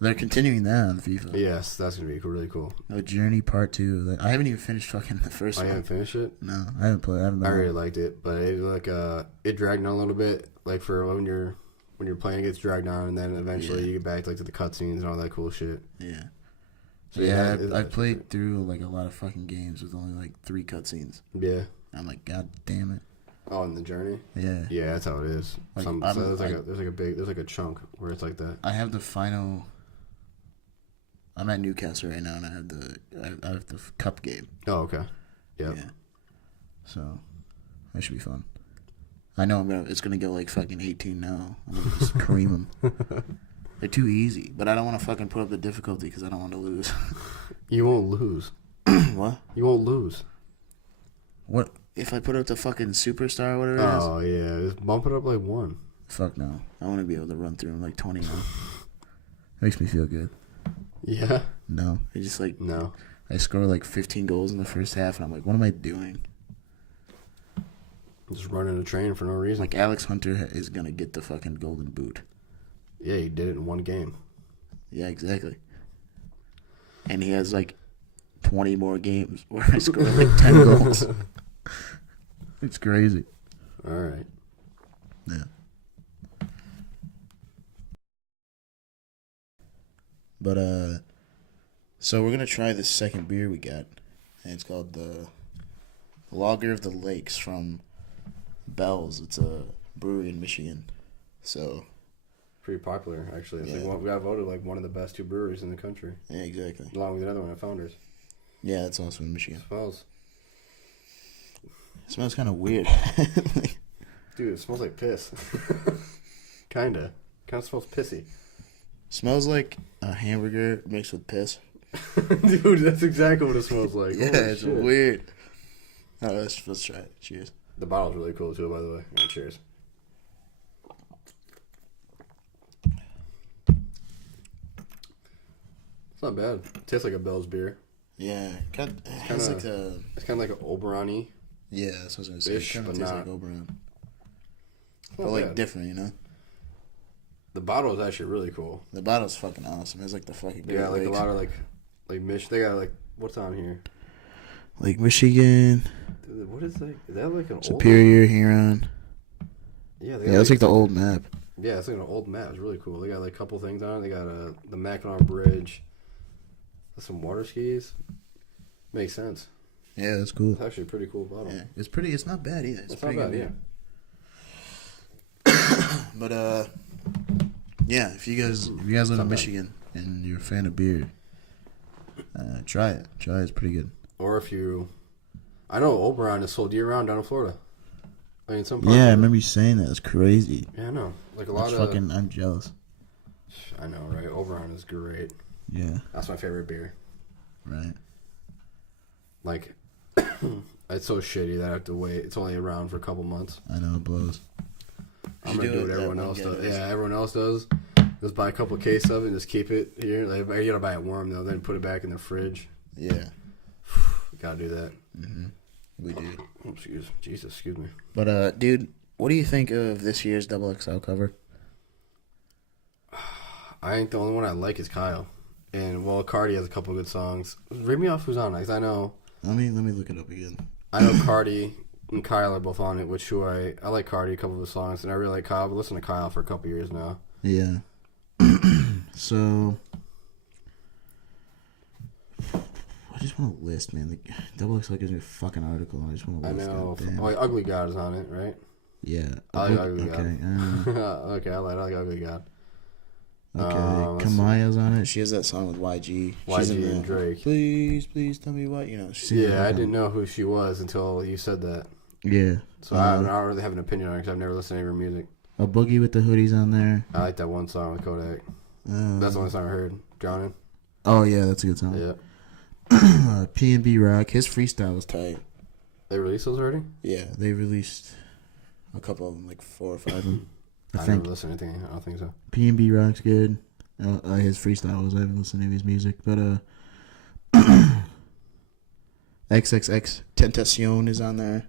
They're continuing that on FIFA. Yes, that's gonna be really cool. A Journey Part 2. I haven't even finished fucking the first one. I haven't finished it. No, I haven't played. I really liked it, but it it dragged on a little bit. Like for when you're playing, it gets dragged on, and then eventually you get back to the cutscenes and all that cool shit. Yeah. So yeah, I played through like a lot of fucking games with only like 3 cutscenes. Yeah. I'm like, God damn it. Oh, in the Journey. Yeah. Yeah, that's how it is. Like, so there's a chunk where it's like that. I have the final. I'm at Newcastle right now, and I have the cup game. Oh, okay. Yep. Yeah. So that should be fun. I know it's gonna go like fucking 18 now. I'm gonna just cream them. They're too easy, but I don't want to fucking put up the difficulty because I don't want to lose. You won't lose. What? You won't lose. What if I put up the fucking superstar or whatever it is? Oh yeah, just bump it up like 1. Fuck no. I want to be able to run through them like 20 now. Makes me feel good. Yeah. No, I just like no. I score like 15 goals in the first half, and I'm like, what am I doing? Just running a train for no reason. Like Alex Hunter is gonna get the fucking golden boot. Yeah, he did it in 1 game. Yeah, exactly. And he has like 20 more games where I score like 10 goals. It's crazy. All right. Yeah. But so we're gonna try this second beer we got, and it's called the Lager of the Lakes from Bell's. It's a brewery in Michigan. So pretty popular, actually. It's Yeah. we got voted like one of the best 2 breweries in the country, yeah, exactly. along with another one at Founders. Yeah, that's also in Michigan. Smells, It smells kind of weird. dude. It smells like piss. Kind of smells pissy. Smells like a hamburger mixed with piss. Dude, that's exactly what it smells like. Yeah, Holy it's shit. weird. All right, let's try it. Cheers. The bottle's really cool too, by the way. Yeah, cheers. It's not bad. It tastes like a Bell's beer. Yeah, it It's has like a... It's kind of like an Oberon-y. Yeah, that's what I was going to say. Ish, It kind but of tastes not. like Oberon. It's But not like bad. different, you know? The bottle is actually really cool. The bottle's fucking awesome. It's like the fucking Yeah, like Lakes. a lot of like they got like what's on here? Like Michigan, Dude, what is that? Is that like an Superior, Huron. old? Yeah, they got, Yeah, it's like the old map. Yeah, it's like an old map. It's really cool. They got like a couple things on it. They got the Mackinac Bridge, some water skis. Makes sense. Yeah, that's cool. It's actually a pretty cool bottle. Yeah, it's pretty. It's not bad either. It's It's pretty not bad, good. yeah. But yeah. If you guys live in Michigan and you're a fan of beer, try it. It's pretty good. Or if you, I know Oberon is sold year round down in Florida. I mean, some parts Yeah, I of it. remember you saying that. It's crazy. Yeah, I know. Like a That's lot of. fucking. I'm jealous. I know, right? Oberon is great. Yeah. That's my favorite beer. Right. Like, it's so shitty that I have to wait. It's only around for a couple months. I know it blows. I'm gonna do what everyone else does. Yeah, everyone else does. Just buy a couple cases of it and just keep it here. Like, you gotta buy it warm though, then put it back in the fridge. Yeah. Gotta do that. Mm-hmm. We do. Oh, excuse me. But dude, what do you think of this year's XXL cover? I think the only one I like is Kyle. And well, Cardi has a couple good songs. Read me off who's on it, 'cause I know. Let me look it up again. I know Cardi and Kyle are both on it, which who I like Cardi, a couple of his songs, and I really like Kyle. I've listened to Kyle for a couple years now. Yeah. So I just want to list, man. The XXL gives me a fucking article, and I just want to I list. know. Goddamn. Oh, Ugly God is on it, right? Yeah. I like Ugly okay. God. Okay, I like Ugly God. Okay. Kamaya's on it. She has that song with YG. She's in YG the, and Drake. Please tell me what she's in Yeah, that I song. didn't know who she was until you said that. Yeah. So I don't really have an opinion on it because I've never listened to any of her music. A Boogie with the Hoodies on there. I like that one song with Kodak. That's the only song I heard. Drowning. Oh yeah, that's a good song. Yeah. P&B Rock. His freestyle was tight. They released those already? Yeah, they released a couple of them, like 4 or 5 of them. I never listened to anything. I don't think so. P&B Rock's good. His freestyles. I haven't listened to his music, but XXX Tentacion is on there.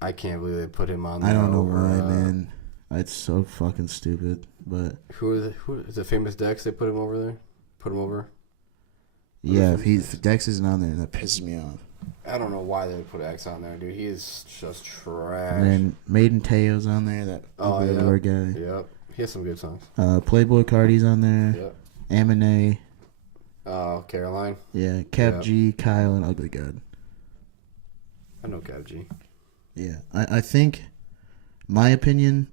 I can't believe they put him on there. I don't know why, man. It's so fucking stupid. But who is the famous Dex? They put him over there. Put him over. Yeah, if Dex isn't on there, that pisses me off. I don't know why they would put X on there, dude. He is just trash. And then Maiden Teo's on there. That word guy. Yep. He has some good songs. Playboy Cardi's on there. Yep. Amine. Oh, Caroline. Yeah, Cap G, Kyle, and Ugly God. I know Cap G. Yeah, I think, my opinion,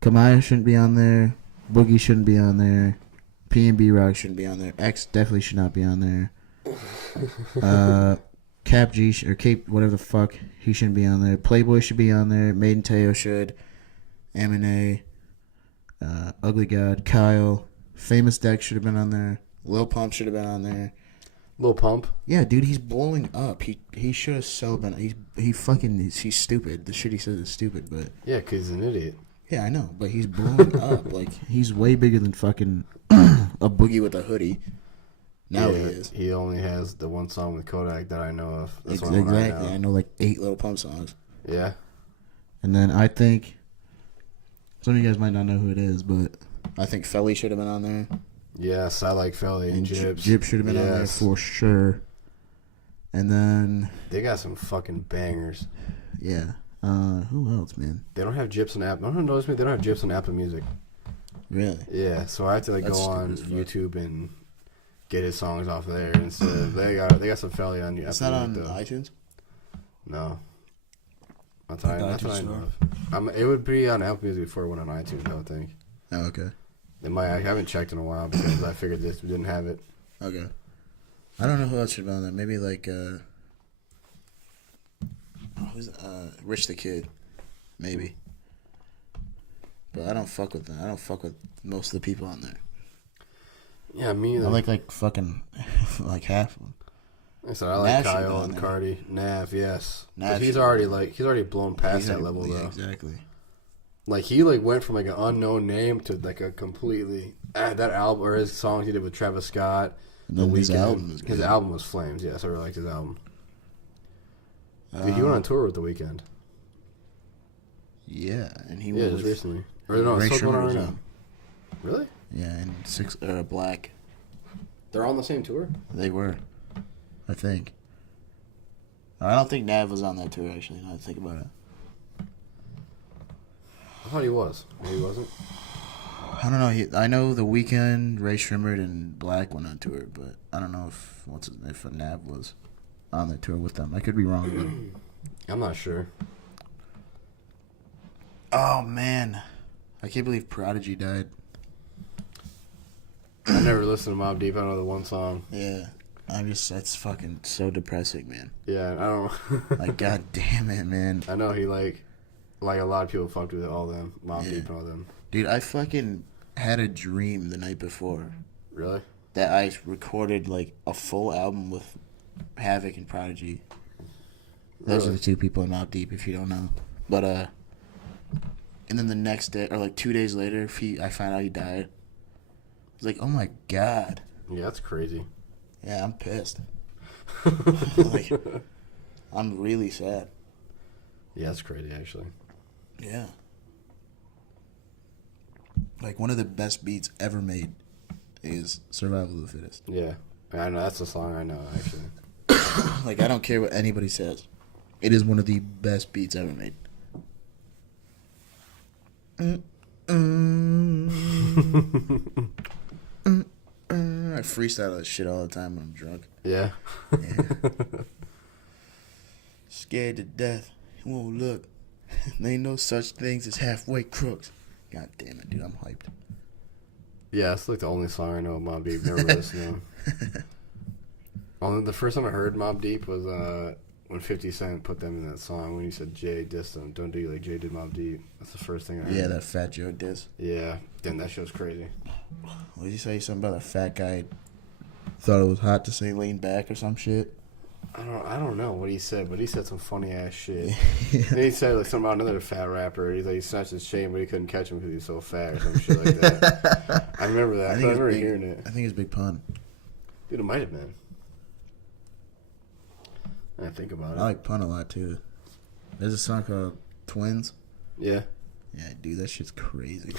Kamaya shouldn't be on there. Boogie shouldn't be on there. P&B Rock shouldn't be on there. X definitely should not be on there. Cap G or Cape, whatever the fuck, he shouldn't be on there. Playboy should be on there. Maiden Teo should. Amine, Ugly God, Kyle, Famous Dex should have been on there. Lil Pump should have been on there. Lil Pump? Yeah, dude, he's blowing up. He should have so been. He's stupid. The shit he says is stupid, but yeah, because he's an idiot. Yeah, I know, but he's blowing up. Like, he's way bigger than fucking a boogie with a hoodie. Now he is. He only has the one song with Kodak that I know of. That's exactly. I know like 8 Lil Pump songs. Yeah. And then I think some of you guys might not know who it is, but I think Felly should have been on there. Yes, I like Felly and Gyps. Gyps should have been on there for sure. And then they got some fucking bangers. Yeah. Who else, man? They don't have Gyps on Apple. No one knows me. They don't have Gyps on Apple Music. Really? Yeah. So I have to go on YouTube and get his songs off there instead. They got some Felly on Apple. It's not on iTunes. No. That's what I know of. It would be on Apple Music before it went on iTunes, I would think. Oh, okay. I haven't checked in a while because I figured this didn't have it. Okay. I don't know who else should be on that. Maybe like who's Rich the Kid, maybe. But I don't fuck with them. I don't fuck with most of the people on there. Yeah, me either. I like fucking like half of them. I said I like Kyle and Cardi. Nav, yes. Nav he's already blown past that level though. Exactly. Like he went from an unknown name to a completely that album or his songs he did with Travis Scott. And then his album was good. His album was flames. Yes, I really liked his album. Dude, he went on tour with The Weeknd. Yeah, and he just recently. Or no, it's still going on right now. Really? Yeah, and Black. They're on the same tour? They were, I think. I don't think Nav was on that tour actually. Now I think about it. I thought he was. He wasn't. I don't know. I know The Weeknd, Ray Shrimmerd, and Black went on tour, but I don't know if Nav was on that tour with them. I could be wrong. I'm not sure. Oh man, I can't believe Prodigy died. I never listened to Mobb Deep. I know the one song. Yeah, that's fucking so depressing, man. Yeah, I don't. Like, god damn it, man. I know he like a lot of people fucked with all them Mobb Deep and all them. Dude, I fucking had a dream the night before. Really? That I recorded a full album with Havoc and Prodigy. Those are the two people in Mobb Deep, if you don't know. But and then the next day or 2 days later, I found out he died. I was like, oh my god. Yeah, that's crazy. Yeah, I'm pissed. I'm really sad. Yeah, that's crazy actually. Yeah. One of the best beats ever made is Survival of the Fittest. Yeah. I know, that's the song I know, actually. I don't care what anybody says. It is one of the best beats ever made. I freestyle that shit all the time when I'm drunk. Yeah? Yeah. Scared to death. Won't look. There ain't no such things as halfway crooks. God damn it, dude. I'm hyped. Yeah, it's the only song I know of Mobb Deep. Never listened to him. The first time I heard Mobb Deep was when 50 Cent put them in that song when he said Jay dissed them. Don't do you like Jay did Mobb Deep. That's the first thing I heard. Yeah, that Fat Joe diss. Yeah. Damn, that show's crazy. What did he say? Something about a fat guy thought it was hot to say lean back or some shit? I don't know what he said, but he said some funny ass shit. And he said like something about another fat rapper. He's like he snatched his chain, but he couldn't catch him because he's so fat or some shit like that. I remember that. I remember hearing it. I think it's Big Pun. Dude, it might have been. I think about it. I like Pun a lot too. There's a song called Twins. Yeah. Yeah, dude, that shit's crazy.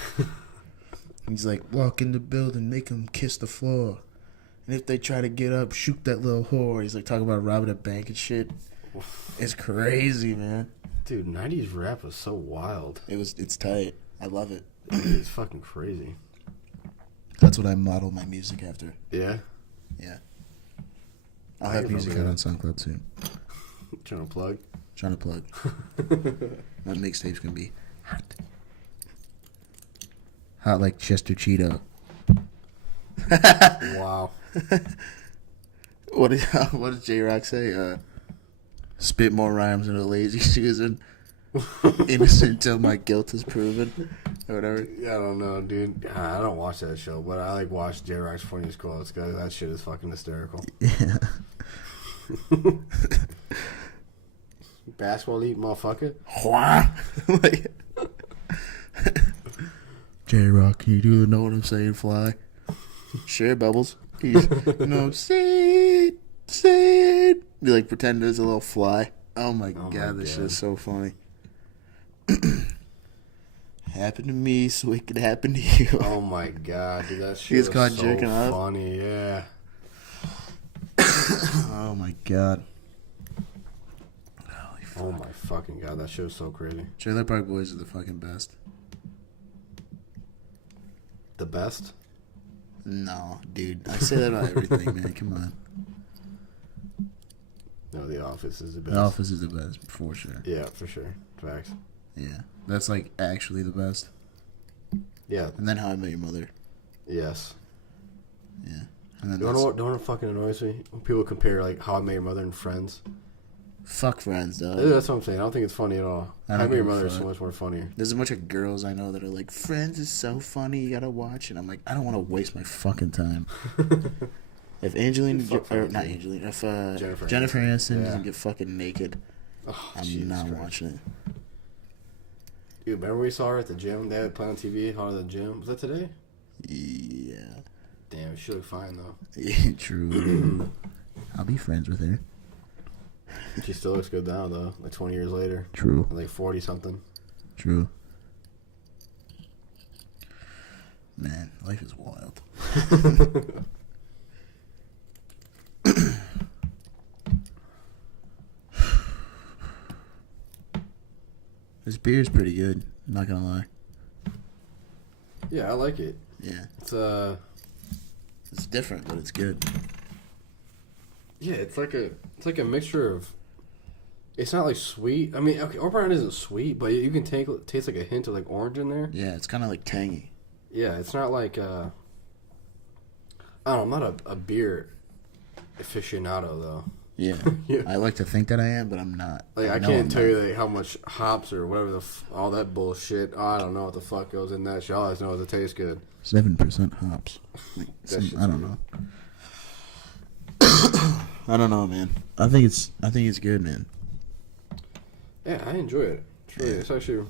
He's like, walk in the building, make them kiss the floor. And if they try to get up, shoot that little whore. He's like talking about robbing a bank and shit. It's crazy, man. Dude, 90s rap was so wild. It's tight. I love it. It's fucking crazy. That's what I model my music after. Yeah? Yeah. I'll have music out on SoundCloud soon. Trying to plug? Trying to plug. My mixtape's gonna be hot. Hot like Chester Cheeto. Wow. What does J-Rock say? Spit more rhymes than a lazy Susan. Innocent until my guilt is proven. Or whatever. Yeah, I don't know, dude. I don't watch that show, but I like watch J-Rock's funniest quotes because that shit is fucking hysterical. Yeah. Basketball eat motherfucker. Like, J-Rock, you know what I'm saying, fly? Sure, Bubbles. He's, say it. Be like, pretend there's a little fly. Oh my god, this shit is so funny. Happened to me, so it could happen to you. Oh my god, dude, that shit is so jerking up. funny, yeah. Oh my god. Oh my fucking god, that shit was so crazy. Trailer Park Boys are the fucking best. The best? No, dude. I say that about everything, man. Come on. No, The Office is the best. The Office is the best, for sure. Yeah, for sure. Facts. Yeah. That's, like, actually the best. Yeah. And then How I Met Your Mother. Yes. Yeah. And then you know what fucking annoys me? When people compare, like, How I Met Your Mother and Friends. Fuck Friends, dog. That's what I'm saying. I don't think it's funny at all. How I Met Your Mother is so much more funnier. There's a bunch of girls I know that are like, Friends is so funny, you gotta watch it. I'm like, I don't want to waste my fucking time. If Angelina, or not Angelina, if Jennifer Aniston doesn't get fucking naked, I'm not watching it. Dude, remember we saw her at the gym? They had it playing on TV, how at the gym. Was that today? Yeah. Damn, she looked fine, though. Yeah, true. I'll be friends with her. She still looks good now, though. Like 20 years later. True. Like 40-something. True. Man, life is wild. This beer's pretty good. I'm not gonna lie. Yeah, I like it. Yeah. It's different, but it's good. Yeah, it's like a mixture of. It's not like sweet. I mean, okay, Orbit isn't sweet, but you can taste like a hint of like orange in there. Yeah, it's kind of like tangy. Yeah, it's not like I don't know. I'm not a beer aficionado though. Yeah. Yeah, I like to think that I am, but I'm not. Like I can't tell you like how much hops or whatever all that bullshit. I don't know what the fuck goes in that shit. All I just know is it tastes good. 7% hops. Like I don't know. I don't know, man. I think it's good, man. Yeah, I enjoy it. It's actually. You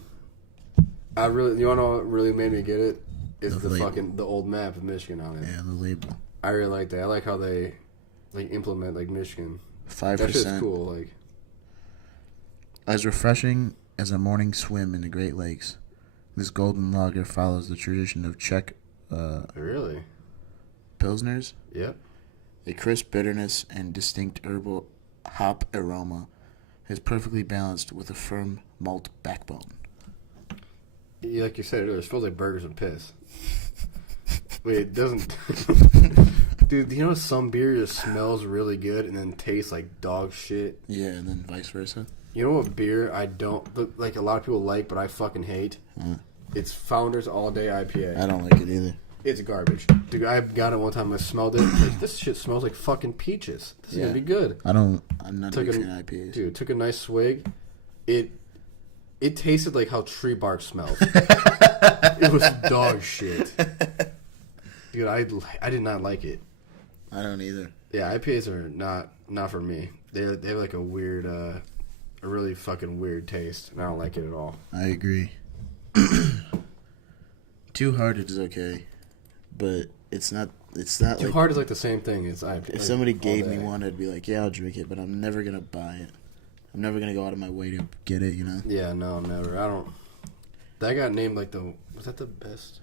wanna know what really made me get it? It's the old map of Michigan on it. Yeah, the label. I really like that. I like how they like implement like Michigan. 5%. That shit's cool. Like as refreshing as a morning swim in the Great Lakes, this golden lager follows the tradition of Czech. Really? Pilsners. Yep. A crisp bitterness and distinct herbal hop aroma is perfectly balanced with a firm malt backbone. Yeah, like you said earlier, it smells like burgers and piss. Wait, it doesn't. Dude, you know some beer just smells really good and then tastes like dog shit? Yeah, and then vice versa. You know what beer I don't, like a lot of people like, but I fucking hate? It's Founders All Day IPA. I don't like it either. It's garbage. Dude, I got it one time, I smelled it. Like, this shit smells like fucking peaches. This is going to be good. I'm not a big fan of IPAs. Dude, took a nice swig. It tasted like how tree bark smells. It was dog shit. Dude, I did not like it. I don't either. Yeah, IPAs are not for me. They have like a weird, a really fucking weird taste, and I don't like it at all. I agree. Too hard is okay, but it's not. It's not Too like hard is like the same thing. It's IPA. if somebody gave me one, I'd be like, yeah, I'll drink it, but I'm never gonna buy it. I'm never gonna go out of my way to get it. You know? Yeah, no, never. I don't. That got named like was that the best?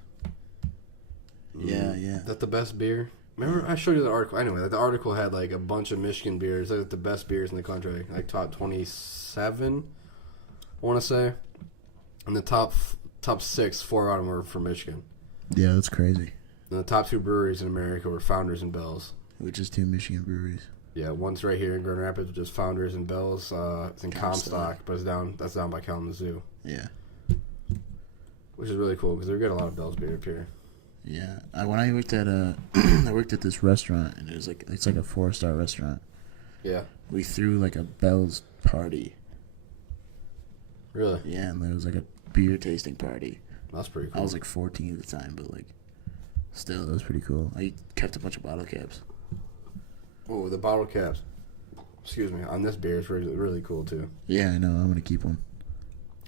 Yeah. Is that the best beer? Remember, I showed you the article. Anyway, like the article had like a bunch of Michigan beers, like the best beers in the country, like top 27. I want to say, and the top 6, 4 out of them were from Michigan. Yeah, that's crazy. And the top 2 breweries in America were Founders and Bell's. Which is 2 Michigan breweries. Yeah, one's right here in Grand Rapids, which is Founders and Bell's. It's in Comstock, but that's down by Kalamazoo. Yeah. Which is really cool because they get a lot of Bell's beer up here. Yeah, when I worked at I worked at this restaurant, and it's like a 4-star restaurant. Yeah. We threw like a Bell's party. Really? Yeah, and there was like a beer tasting party. That's pretty cool. I was like 14 at the time, but like, still, that was pretty cool. I kept a bunch of bottle caps. Oh, the bottle caps. Excuse me. On this beer, it's really, really cool too. Yeah, I know. I'm gonna keep them.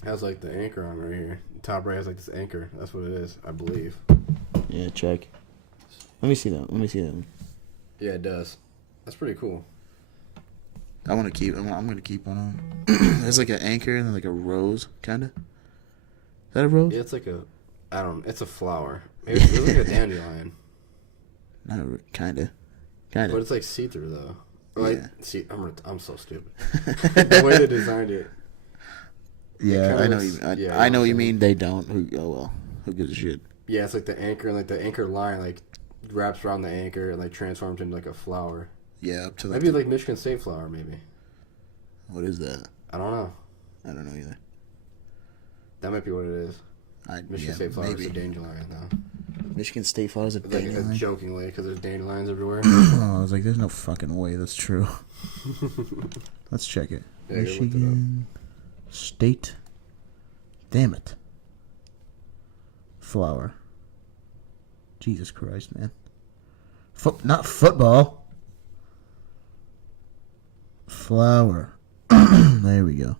It has like the anchor on right here. The top right has like this anchor. That's what it is, I believe. Yeah, check. Let me see that. One. Yeah, it does. That's pretty cool. I want to keep. I'm gonna keep on. There's like an anchor and then like a rose, kind of. Is that a rose? Yeah, it's like it's a flower. Maybe it's like a dandelion. Not kind of. But it's like see-through though. Like, Yeah. see, I'm so stupid. The way they designed it. Yeah, I know. I know what you saying. mean. They don't. Oh well. Who gives a shit? Yeah, it's like the anchor, and like the anchor line like wraps around the anchor and like transforms into like a flower. Yeah, up to like. Maybe like Michigan State flower, maybe. What is that? I don't know. I don't know either. That might be what it is. Michigan State flower is a dandelion, though. Michigan State flower is a Like dandelion. jokingly, because there's dandelions everywhere. Oh, I was like, there's no fucking way that's true. Let's check it. Yeah, you looked it up. Michigan State. Damn it. Flower. Jesus Christ, man. Not football. Flower. There we go.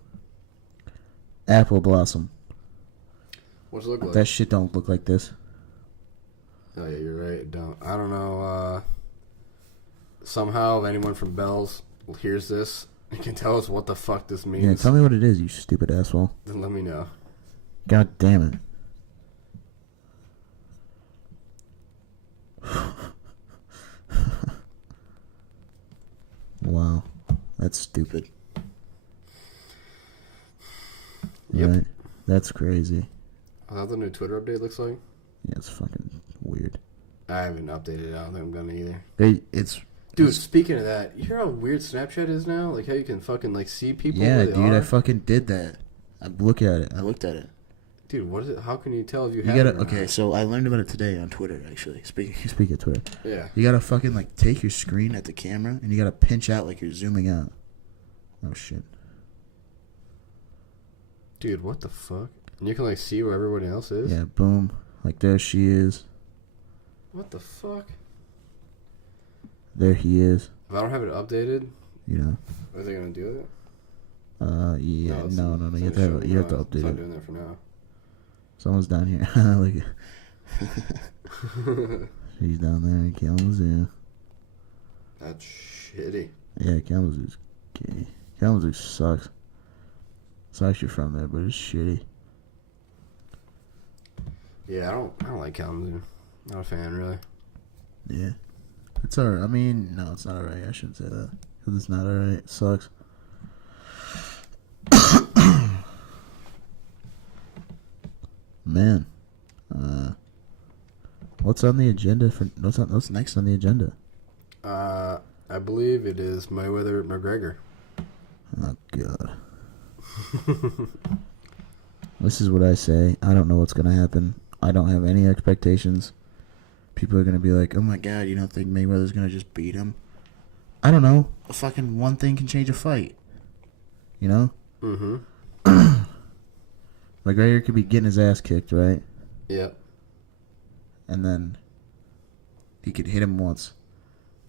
Apple blossom. What's it look like? That shit don't look like this. Oh yeah, you're right. I don't know. Somehow, if anyone from Bell's hears this and can tell us what the fuck this means, Yeah, tell me what it is, you stupid asshole. then let me know. God damn it. Wow. That's stupid. Yep. Right? That's crazy. Is that the new Twitter update looks like? Yeah, it's fucking weird. I haven't updated it. I don't think I'm gonna either. It's Dude, speaking of that, you hear how weird Snapchat is now? Like how you can fucking like see people. yeah, where they dude. are? I fucking did that. I looked at it. Dude, what is it? How can you tell if you You have gotta. it or Okay, not? so I learned about it today on Twitter. Actually, speaking of Twitter, Yeah. you gotta fucking like take your screen at the camera and you gotta pinch out like you're zooming out. Oh shit. Dude, what the fuck? And you can like see where everybody else is? Yeah, boom. Like there she is. What the fuck? There he is. If I don't have it updated, You know. are they gonna do it? Yeah. it's- No. it's You have not to have. showing You have to now. It's update not it. doing that for now. Someone's down here. Look. She's down there in Kalamazoo. That's shitty. Yeah, Kalamazoo's gay. Kalamazoo sucks. Sucks you're from there, but it's shitty. Yeah, I don't like Kalamazoo. Not a fan, really. Yeah. It's alright. I mean, no, it's not alright. I shouldn't say that. Because it's not alright. It sucks. Man. What's on the agenda for... What's next on the agenda? I believe it is Mayweather McGregor. Oh, God. This is what I say. I don't know what's going to happen. I don't have any expectations. People are going to be like, oh my God, you don't think Mayweather's going to just beat him? I don't know. A fucking one thing can change a fight. You know? Mm-hmm. McGregor could be getting his ass kicked, right? Yep. And then he could hit him once.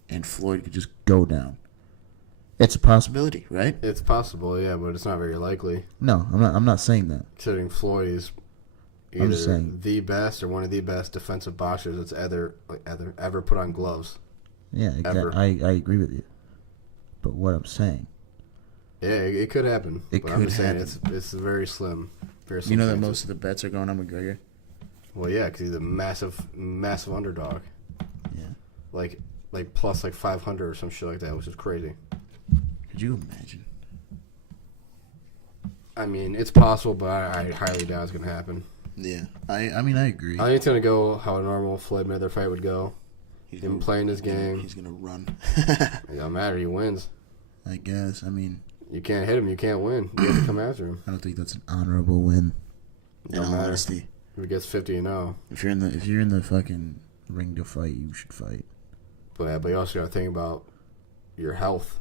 and Floyd could just go down. It's a possibility, right? It's possible, yeah, but it's not very likely. No, I'm not saying that. Considering Floyd is either the best or one of the best defensive boxers that's ever put on gloves. Yeah, exactly. I agree with you. But what I'm saying, yeah, it could happen. I'm just saying it's very slim. Very slim. You know that most of the bets are going on McGregor. Well, yeah, because he's a massive underdog. Yeah, like plus 500 or some shit like that, which is crazy. Could you imagine? I mean, it's possible, but I highly doubt it's gonna happen. Yeah, I mean, I agree. I think it's gonna go how a normal Floyd Mayweather fight would go. He's been playing his game. He's gonna run. It don't matter. He wins. I guess. I mean, you can't hit him. You can't win. You have to come after him. I don't think that's an honorable win. In all honesty, if he gets 50-0, if you're in the fucking ring to fight, you should fight. But you also gotta think about your health.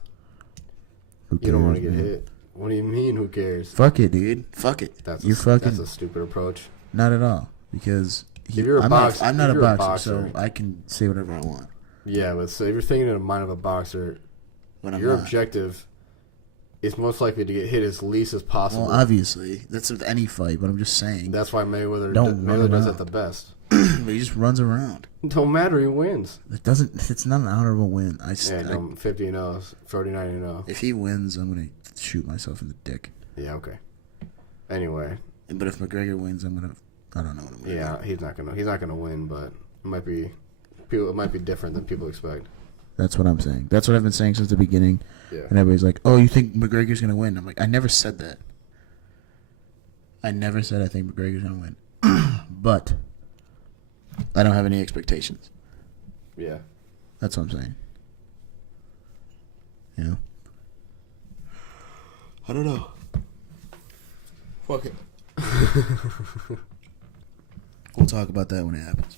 Who cares, you don't want to get hit. What do you mean? Who cares? Fuck it, dude. Fuck it. That's a stupid approach. Not at all. Because I'm not a boxer, so I can say whatever I want. Yeah, but so if you're thinking in the mind of a boxer, your objective is most likely to get hit as least as possible. Well, obviously, that's with any fight. But I'm just saying. That's why Mayweather does that the best. But he just runs around. It don't matter. He wins. It's not an honorable win. 50-0, 49-0. If he wins, I'm gonna shoot myself in the dick. Yeah. Okay. Anyway. But if McGregor wins, I don't know what I'm gonna do. Yeah, he's not gonna win, but it might be different than people expect. That's what I'm saying. That's what I've been saying since the beginning. Yeah. And everybody's like, "Oh, you think McGregor's gonna win?" I'm like, I never said that. I never said I think McGregor's gonna win. But I don't have any expectations. Yeah. That's what I'm saying. You know? I don't know. Fuck it. We'll talk about that when it happens.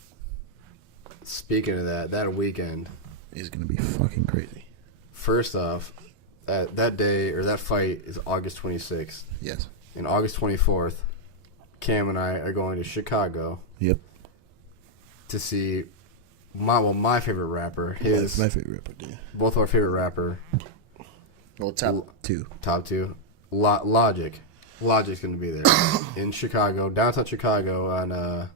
Speaking of that weekend is going to be fucking crazy. First off, that day or that fight is August 26th. Yes. And August 24th, Cam and I are going to Chicago. Yep. To see my favorite rapper. My favorite rapper, yeah. Both our favorite rapper. Well, top two. Top two. Logic. Logic's going to be there in Chicago, downtown Chicago on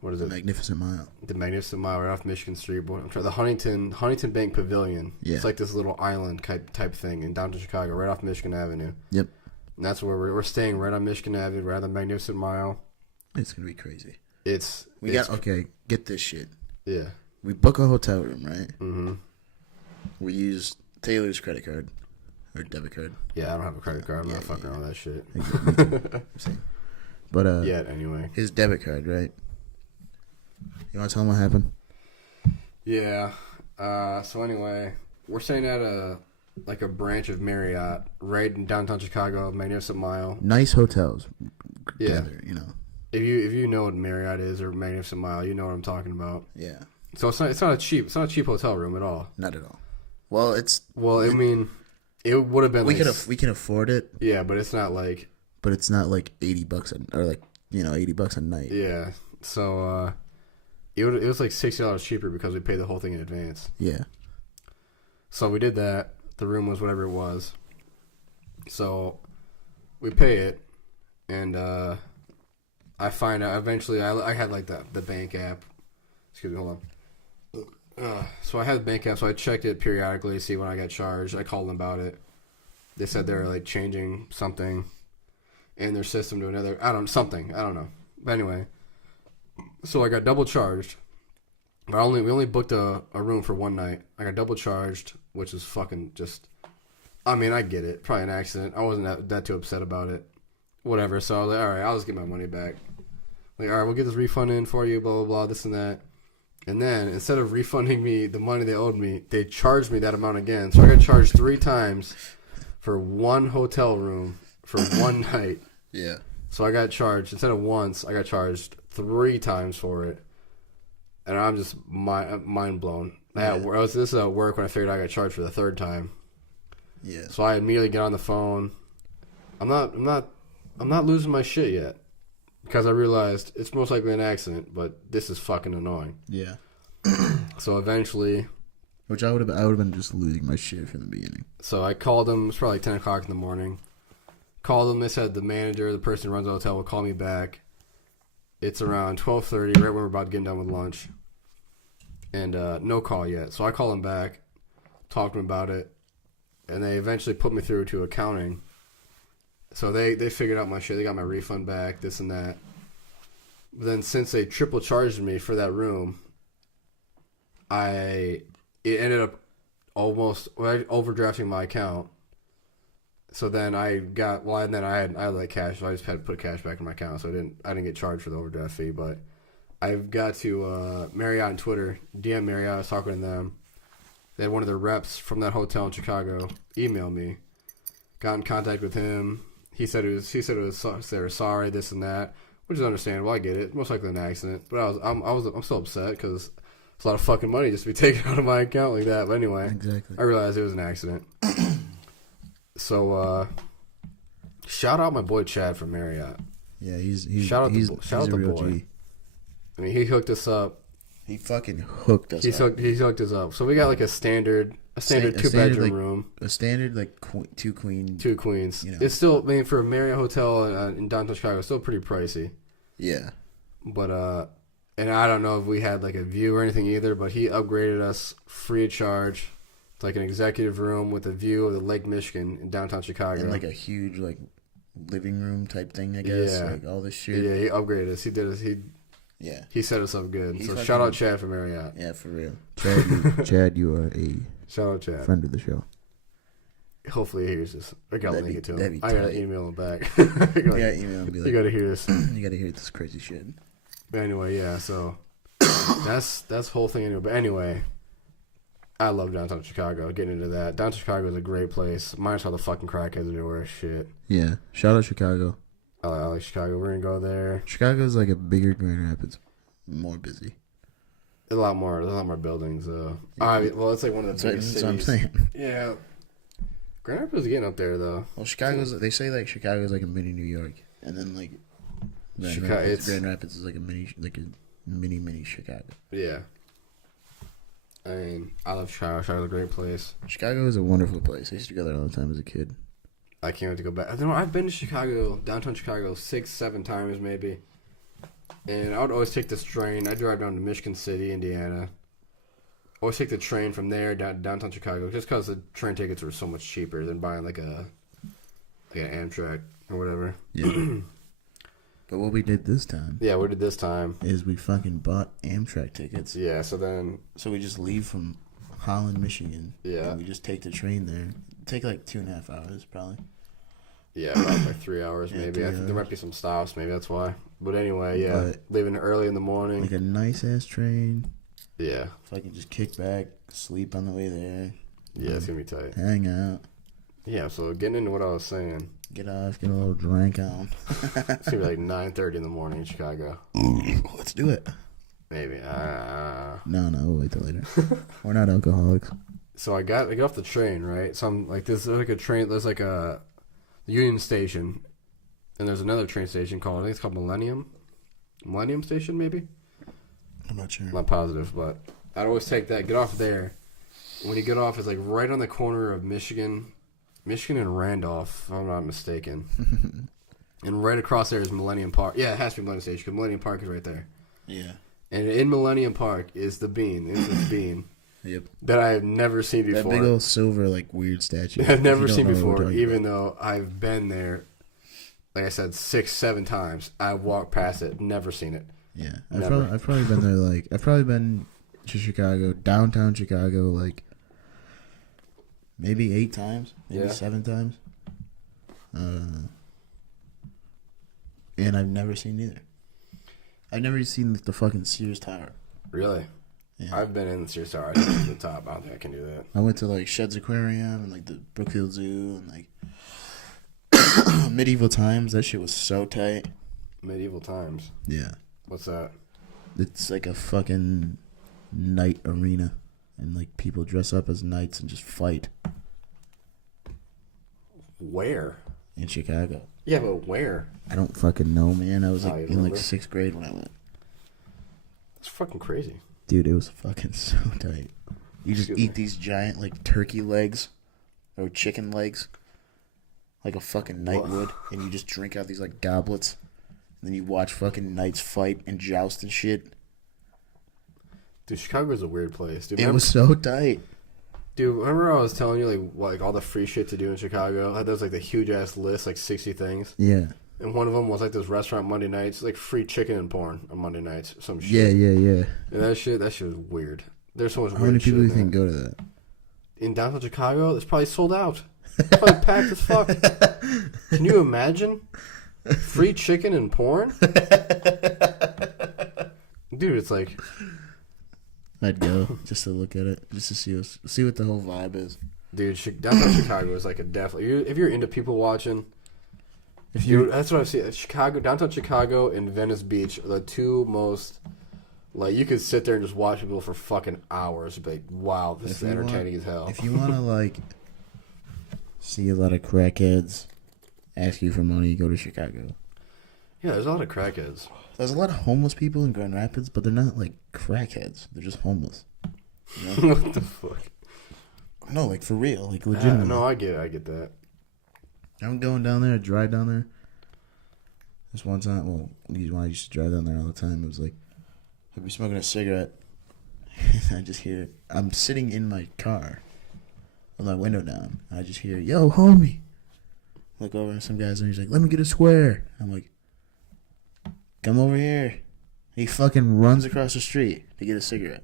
what is it? Magnificent Mile. The Magnificent Mile, right off Michigan Street. The Huntington Bank Pavilion. Yeah. It's like this little island type thing in downtown Chicago, right off Michigan Avenue. Yep. And that's where we're staying, right on Michigan Avenue, right on the Magnificent Mile. It's gonna be crazy. Get this shit. Yeah. We book a hotel room, right? Mm-hmm. We use Taylor's credit card or debit card. Yeah, I don't have a credit card. I'm not fucking around with that shit. But anyway, his debit card, right? You want to tell him what happened? Yeah. So anyway, we're staying at a branch of Marriott right in downtown Chicago, Magnificent Mile. Nice hotels. Yeah. Together, you know. If you know what Marriott is or Magnificent Mile, you know what I'm talking about. Yeah. So it's not a cheap hotel room at all. Not at all. Well, I mean, it would have been. We can afford it. Yeah, but it's not like. But it's not like $80 $80 a night. Yeah. So it was like $60 cheaper because we paid the whole thing in advance. Yeah. So we did that. The room was whatever it was. So we pay it, and I find out eventually. I had like the bank app. Excuse me, hold on. So I had the bank app, so I checked it periodically to see when I got charged. I called them about it. They said they were like changing something in their system to another. I don't know. But anyway, so I got double charged. But we only booked a room for one night. I got double charged, which is fucking just. I mean, I get it. Probably an accident. I wasn't that too upset about it. Whatever. So I was like, all right, I'll just get my money back. Like, all right, we'll get this refund in for you, blah, blah, blah, this and that. And then, instead of refunding me the money they owed me, they charged me that amount again. So I got charged 3 times for one hotel room for one night. Yeah. So I got charged, instead of once, I got charged 3 times for it. And I'm just mind blown. Yeah. This is at work when I figured I got charged for the 3rd time. Yeah. So I immediately get on the phone. I'm not losing my shit yet. Because I realized it's most likely an accident, but this is fucking annoying. Yeah. So eventually, Which I would have been just losing my shit from the beginning. So I called them. It was probably like 10 o'clock in the morning. Called them. They said the manager, the person who runs the hotel, will call me back. It's around 12:30, right when we're about to get done with lunch. And no call yet. So I call them back, talk to them about it, and they eventually put me through to accounting. So they figured out my shit. They got my refund back, this and that. But then since they triple charged me for that room, it ended up almost overdrafting my account. So then I got and then I had like cash, so I just had to put cash back in my account. So I didn't get charged for the overdraft fee. But I've got to Marriott on Twitter, DM Marriott. I was talking to them. They had one of their reps from that hotel in Chicago email me. Got in contact with him. He said they were sorry, this and that, which is understandable. I get it. Most likely an accident, but I'm still upset because it's a lot of fucking money just to be taken out of my account like that. But anyway, exactly. I realized it was an accident. So shout out my boy Chad from Marriott. Yeah, he's shout out the real boy. G. I mean, he hooked us up. He fucking hooked us up. He hooked us up. So we got like a standard 2-bedroom like, room. A standard like two queens. You know. It's still, I mean, for a Marriott hotel in downtown Chicago, it's still pretty pricey. Yeah. But and I don't know if we had like a view or anything either, but he upgraded us free of charge to like an executive room with a view of the Lake Michigan in downtown Chicago. And like a huge like living room type thing, I guess. Yeah. Like all this shit. Yeah, he upgraded us. He set us up good. So shout out Chad from Marriott. Yeah, for real. Chad, you are a shout out Chad, friend of the show. Hopefully he hears this. I gotta link it to him. I tight. gotta email him back. Yeah, email him. Be like, you gotta hear this. You gotta hear this crazy shit. But anyway, yeah. So that's the whole thing anyway. But anyway, I love downtown Chicago. Getting into that, downtown Chicago is a great place. Minus all the fucking crackheads everywhere. Shit. Yeah. Shout out Chicago. I like Chicago. We're gonna go there. Chicago's like a bigger Grand Rapids. More busy. There's a lot more buildings. Well, it's like one of the biggest cities. That's what I'm saying. Yeah. Grand Rapids is getting up there though. Well, they say like Chicago's like a mini New York, and then like Grand Rapids is like a mini Chicago. Yeah. I mean, I love Chicago. Chicago's a great place. Chicago is a wonderful place. I used to go there all the time as a kid. I can't wait to go back. I don't know. I've been to Chicago, downtown Chicago, 6-7 times maybe. And I would always take this train. I drive down to Michigan City, Indiana. Always take the train from there down to downtown Chicago, just because the train tickets were so much cheaper than buying like an Amtrak or whatever. Yeah. But what we did this time. Yeah, we did this time. Is we fucking bought Amtrak tickets. Yeah, so we just leave from Holland, Michigan. Yeah. And we just take the train there. Take like 2.5 hours probably. Yeah, about like 3 hours maybe. 3 I think there might be some stops, maybe that's why. But anyway, yeah, leaving early in the morning. Like a nice ass train. Yeah. If I can just kick back, sleep on the way there. Yeah, it's gonna be tight. Hang out. Yeah, so getting into what I was saying. Get off, get a little drink on. It's gonna be like 9:30 in the morning in Chicago. Let's do it. Maybe. No, we'll wait till later. We're not alcoholics. So I get off the train, right? So I'm like, there's like a train. There's like a Union Station, and there's another train station called, I think it's called Millennium Station, maybe. I'm not sure. I'm not positive, but I'd always take that. Get off there. When you get off, it's like right on the corner of Michigan and Randolph, if I'm not mistaken. And right across there is Millennium Park. Yeah, it has to be Millennium Station because Millennium Park is right there. Yeah. And in Millennium Park is the bean. It's this bean. Yep. That I have never seen before. That big old silver, like, weird statue. I've never seen before, even though I've been there, like I said, 6-7 times. I've walked past it, never seen it. Yeah. I've probably been there, I've probably been to Chicago, downtown Chicago, like, maybe 8 times, maybe 7 times. And I've never seen either. I've never seen the fucking Sears Tower. Really? Yeah. I've been in the Sears Tower. I didn't get to the top. I don't think I can do that. I went to like Shed's Aquarium and like the Brookfield Zoo and like Medieval Times. That shit was so tight. Medieval Times? Yeah. What's that? It's like a fucking night arena. And like people dress up as knights and just fight. Where? In Chicago. Yeah, but where? I don't fucking know, man. I was like in remember? like 6th grade when I went. That's fucking crazy. Dude, it was fucking so tight. You just eat these giant like turkey legs or chicken legs, like a fucking knight would, and you just drink out these like goblets, and then you watch fucking knights fight and joust and shit. Dude, Chicago's a weird place. Dude, It was so tight. Dude, remember I was telling you like all the free shit to do in Chicago? There was like the huge ass list, like 60 things. Yeah. And one of them was like this restaurant Monday nights, like free chicken and porn on Monday nights, some shit. Yeah. And that shit was weird. There's so much How weird many shit people do you in think there. go to that? In downtown Chicago, it's probably sold out. It's probably packed as fuck. Can you imagine? Free chicken and porn? Dude, it's like... I'd go just to look at it, just to see what the whole vibe is. Dude, downtown Chicago is like a definitely... If you're into people watching... that's what I've seen. Downtown Chicago and Venice Beach are the two most... Like, you could sit there and just watch people for fucking hours and be like, wow, this is entertaining as hell. If you want to, like, see a lot of crackheads ask you for money, go to Chicago. Yeah, there's a lot of crackheads. There's a lot of homeless people in Grand Rapids, but they're not, like, crackheads. They're just homeless. You know? What the fuck? No, like, for real. Like, legitimately. No, I get that. I'm going down there, I drive down there. This one time, when I used to drive down there all the time, it was like, I'd be smoking a cigarette, and I just hear, I'm sitting in my car with my window down, and I just hear, yo, homie. Look over at some guys, and he's like, let me get a square. I'm like, come over here. He fucking runs across the street to get a cigarette.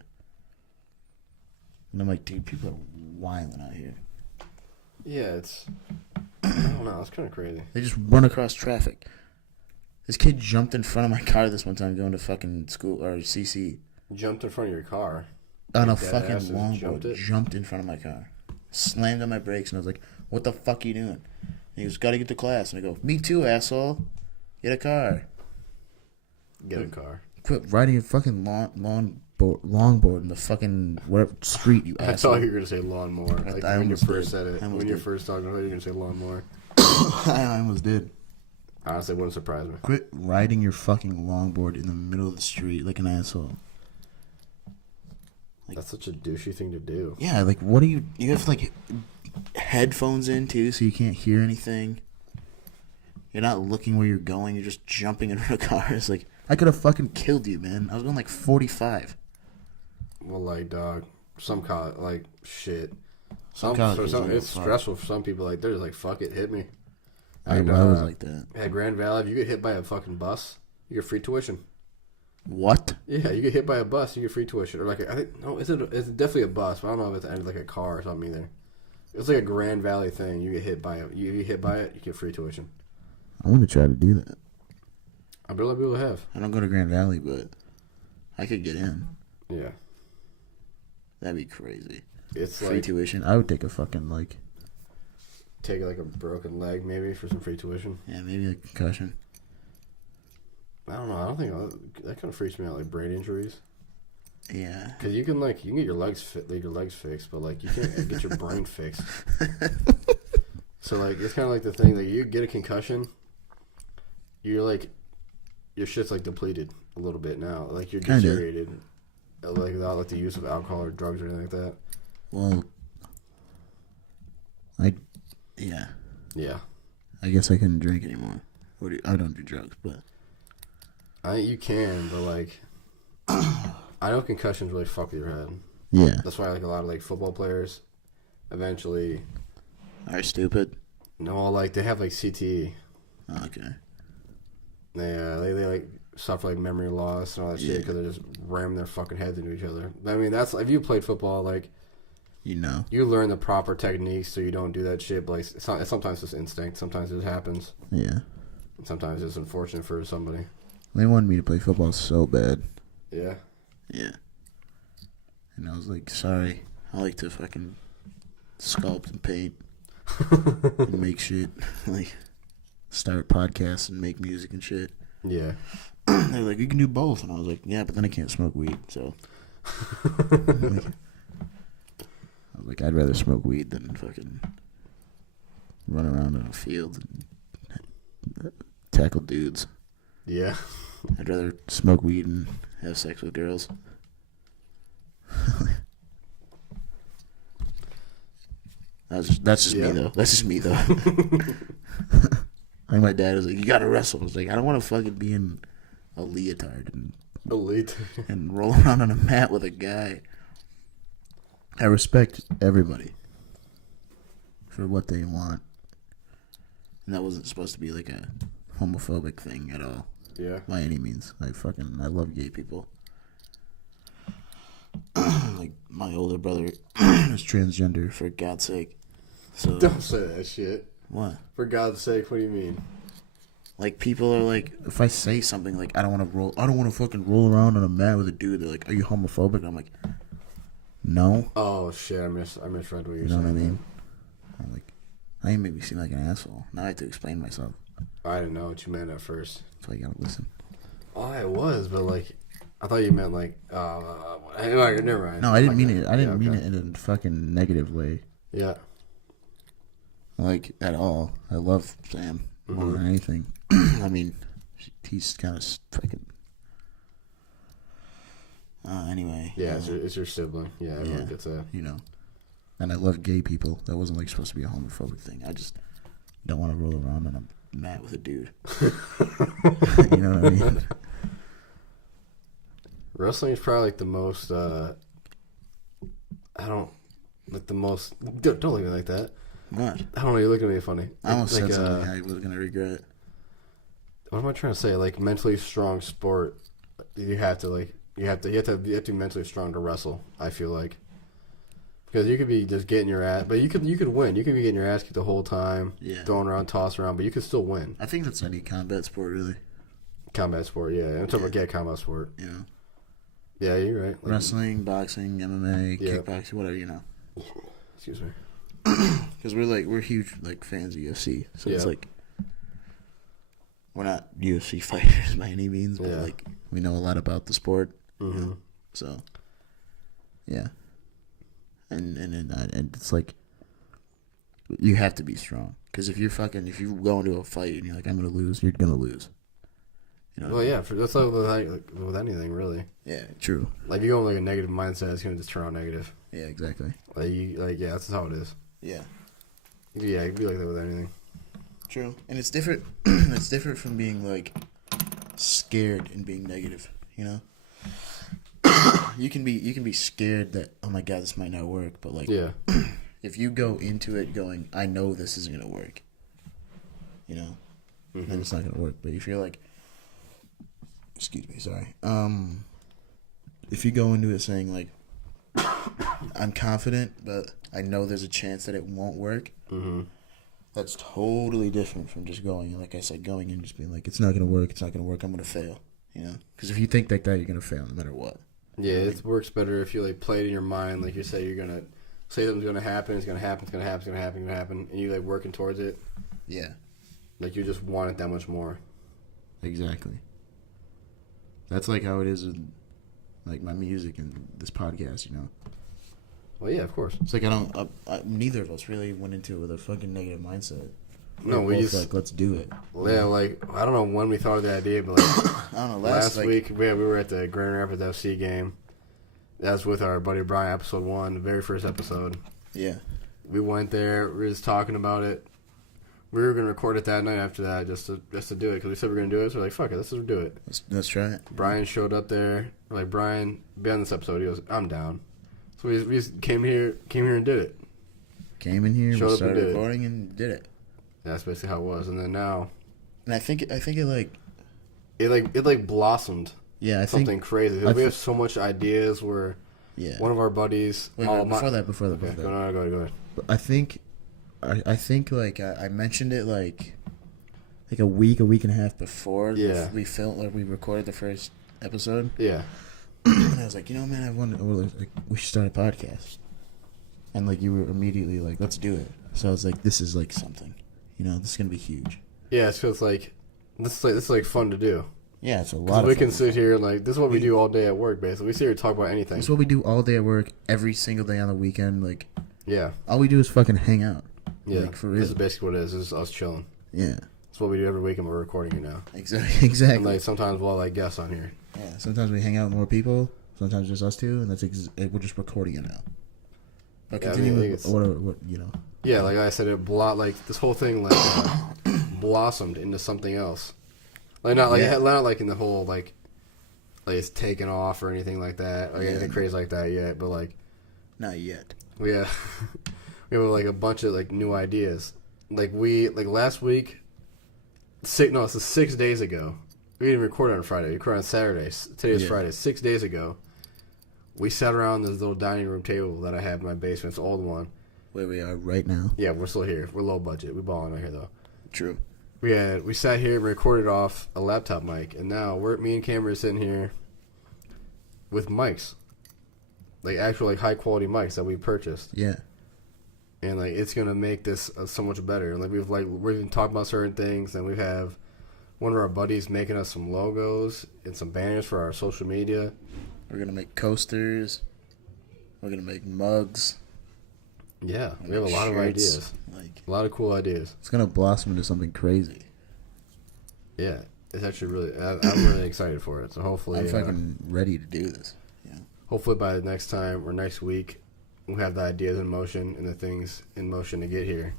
And I'm like, dude, people are wilding out here. Yeah, it's... I don't know, it's kind of crazy. They just run across traffic. This kid jumped in front of my car this one time going to fucking school, or CC. Jumped in front of your car. On a Like fucking longboard. jumped in front of my car. Slammed on my brakes, and I was like, what the fuck are you doing? And he goes, gotta get to class. And I go, me too, asshole. Get a car. Get a car. Quit riding a fucking longboard in the fucking whatever street, you I asshole. thought you were going to say lawnmower. Like I when you almost first did. said it. When you first talked about it, you were going to say lawnmower. I almost did. Honestly, it wouldn't surprise me. Quit riding your fucking longboard in the middle of the street like an asshole. That's such a douchey thing to do. Yeah, like, what do you have, like, headphones in, too, so you can't hear anything? You're not looking where you're going, you're just jumping into a car. It's like, I could have fucking killed you, man. I was going, like, 45. Well, like, dog, some college, like, shit. It's stressful for some people. Like, they're just like, fuck it, hit me. I was like that. At Grand Valley, if you get hit by a fucking bus, you get free tuition. What? Yeah, you get hit by a bus, you get free tuition. Or like, it's definitely a bus, but I don't know if it's like a car or something either. It's like a Grand Valley thing. You get hit by it. You get hit by it, you get free tuition. I want to try to do that. I bet a lot of people have. I don't go to Grand Valley, but I could get in. Yeah. That'd be crazy. It's Free like tuition. I would take a fucking, like... take like a broken leg maybe for some free tuition. Yeah, maybe a concussion. I don't know. I don't think that kind of freaks me out, like brain injuries. Yeah. Because you can get your legs fixed, but like you can't get your brain fixed. So like it's kind of like the thing that you get a concussion, you're like your shit's like depleted a little bit now. Like you're Kinda. deteriorated, like without like the use of alcohol or drugs or anything like that. Well, yeah. Yeah, I guess I couldn't drink anymore. I don't do drugs, but you can, but like I know concussions really fuck with your head. yeah, That's why like a lot of like football players eventually are stupid. like they have like CTE. Oh, okay. They like suffer like memory loss and all that shit because they just ram their fucking heads into each other. I mean, that's if you played football, like you learn the proper techniques so you don't do that shit. But like sometimes it's instinct, sometimes it happens, Yeah. and sometimes it's unfortunate for somebody. They wanted me to play football so bad. Yeah. Yeah. And I was like, sorry, I like to fucking sculpt and paint and make shit, like start podcasts and make music and shit. Yeah. They were like, you can do both, and I was like, yeah, but then I can't smoke weed, so. I was like, I'd rather smoke weed than fucking run around in a field and tackle dudes. Yeah. I'd rather smoke weed and have sex with girls. That's just me Yeah. though. That's just me though. Like my dad was like, "You gotta wrestle." I was like, "I don't want to fucking be in a leotard Elite. and roll around on a mat with a guy." I respect everybody for what they want, and that wasn't supposed to be like a homophobic thing at all. Yeah. By any means. I love gay people. Like, my older brother is transgender, for God's sake. So, Don't say that shit. what? For God's sake, what do you mean? Like, people are like, if I say something like, I don't want to fucking roll around on a mat with a dude, they're like, are you homophobic? And I'm like, no. Oh shit, I misread what you're You know saying. what I mean? I'm like, I ain't make me seem like an asshole. Now I have to explain myself. I didn't know what you meant at first. That's why you gotta listen. Oh, I was, but like, I thought you meant like, never mind. No, I didn't mean it. I didn't Yeah, mean okay. it in a fucking negative way. Yeah. Like, at all. I love Sam more Mm-hmm. than anything. I mean, he's kind of fucking... anyway. Yeah, it's your sibling. Yeah, everyone gets that. You know. And I love gay people. That wasn't, like, supposed to be a homophobic thing. I just don't want to roll around on a mat with a dude. You know what I mean? Wrestling is probably like the most, don't look at me like that. What? I don't know, you're looking at me funny. I almost like, said something I was going to regret. what am I trying to say? Like, mentally strong sport, you have to be mentally strong to wrestle, I feel like. Because you could be just getting your ass, but you could win. You could be getting your ass kicked the whole time, throwing around, tossing around, but you could still win. I think that's any combat sport, really. Combat sport, yeah. I'm talking about combat sport. You know? Yeah, you're right. Like, Wrestling, boxing, MMA, Yeah. kickboxing, whatever, you know. excuse me. Because we're huge, like, fans of UFC. So it's Yeah. like, we're not UFC fighters by any means, but, Yeah. like, we know a lot about the sport. Mm-hmm. You know? So, yeah. And it's like, you have to be strong. Because if you go into a fight and you're like, I'm going to lose, you're going to lose. You know Well, yeah, that's like with anything, really. Yeah, true. Like, you go with like a negative mindset, it's gonna just turn out negative. Yeah, exactly. Yeah, that's how it is. Yeah. Yeah, it'd be like that with anything. True. And it's different. It's different from being, like, scared and being negative, you know? You can be scared that, oh my God, this might not work, but, like, Yeah. if you go into it going, I know this isn't going to work, you know, then it's not going to work. But if you're like, excuse me, sorry. If you go into it saying, like, I'm confident, but I know there's a chance that it won't work, that's totally different from just going, like I said, going in and just being like, it's not going to work, I'm going to fail, you know? Because if you think like that, you're going to fail no matter what. Yeah, it works better if you like play it in your mind, like you say you're gonna say something's gonna happen, it's gonna happen, and you like working towards it. Yeah. Like you just want it that much more. Exactly. That's like how it is with like my music and this podcast, you know. Well, yeah, of course. It's like neither of us really went into it with a fucking negative mindset. No, we both just like, let's do it. Yeah, like I don't know when we thought of the idea, but like I don't know. last week we were at the Grand Rapids FC game. That was with our buddy Brian, episode 1, the very first episode. Yeah. We went there. We were just talking about it. We were gonna record it that night after that, just to do it, because we said we were gonna do it. So we're like, fuck it, let's just do it. Let's try it. Brian showed up there. We're like, Brian, be on this episode. He goes, I'm down. So we just came here and did it. Came in here, Showed we up and started did it. recording, and did it. That's basically how it was. And then now, And I think it like it blossomed. yeah, I Something think crazy. I We have thi- so much ideas. Where yeah. one of our buddies. Wait, before that. Okay, go ahead. I think like I mentioned it like a week and a half before Yeah. we recorded the first episode. Yeah. And I was like, you know, man, we should start a podcast. And like you were immediately like, let's do it. So I was like, this is like something, you know, this is gonna be huge. Yeah, so it's like this is like fun to do. Yeah, it's a lot. Because of we fun. can sit here and like this is what we do all day at work. Basically, we sit here and talk about anything. It's what we do all day at work, every single day on the weekend. Like, Yeah. all we do is fucking hang out. Yeah. Like, for real. This is basically what it is. This is us chilling. Yeah, It's what we do every week, and we're recording it now. exactly. And like sometimes we'll like guests on here. Yeah, sometimes we hang out with more people. Sometimes just us two, and we're just recording it now. But Yeah, I continue mean, with what you know. Yeah, like I said, like this whole thing like blossomed into something else. Like not like in the whole like it's taken off or anything like that. Like anything crazy like that yet, but like not yet. we have like a bunch of like new ideas. Like last week, this is 6 days ago. We didn't record on Friday. We recorded on Saturday. Today is Friday. 6 days ago, we sat around this little dining room table that I have in my basement. It's an old one. Where we are right now. Yeah, we're still here. We're low budget. We're balling out here though. True. We sat here and recorded off a laptop mic, and now me and Cameron are sitting here with mics, like actual like high quality mics that we purchased. Yeah. And like it's gonna make this so much better. Like we've been talking about certain things, and we have one of our buddies making us some logos and some banners for our social media. We're gonna make coasters. We're gonna make mugs. Yeah, we have a lot of ideas. A lot of cool ideas. It's gonna blossom into something crazy. Yeah, it's actually really. I'm really excited for it. So hopefully, I'm fucking ready to do this. Yeah. Hopefully by the next time or next week, we'll have the ideas in motion and the things in motion to get here.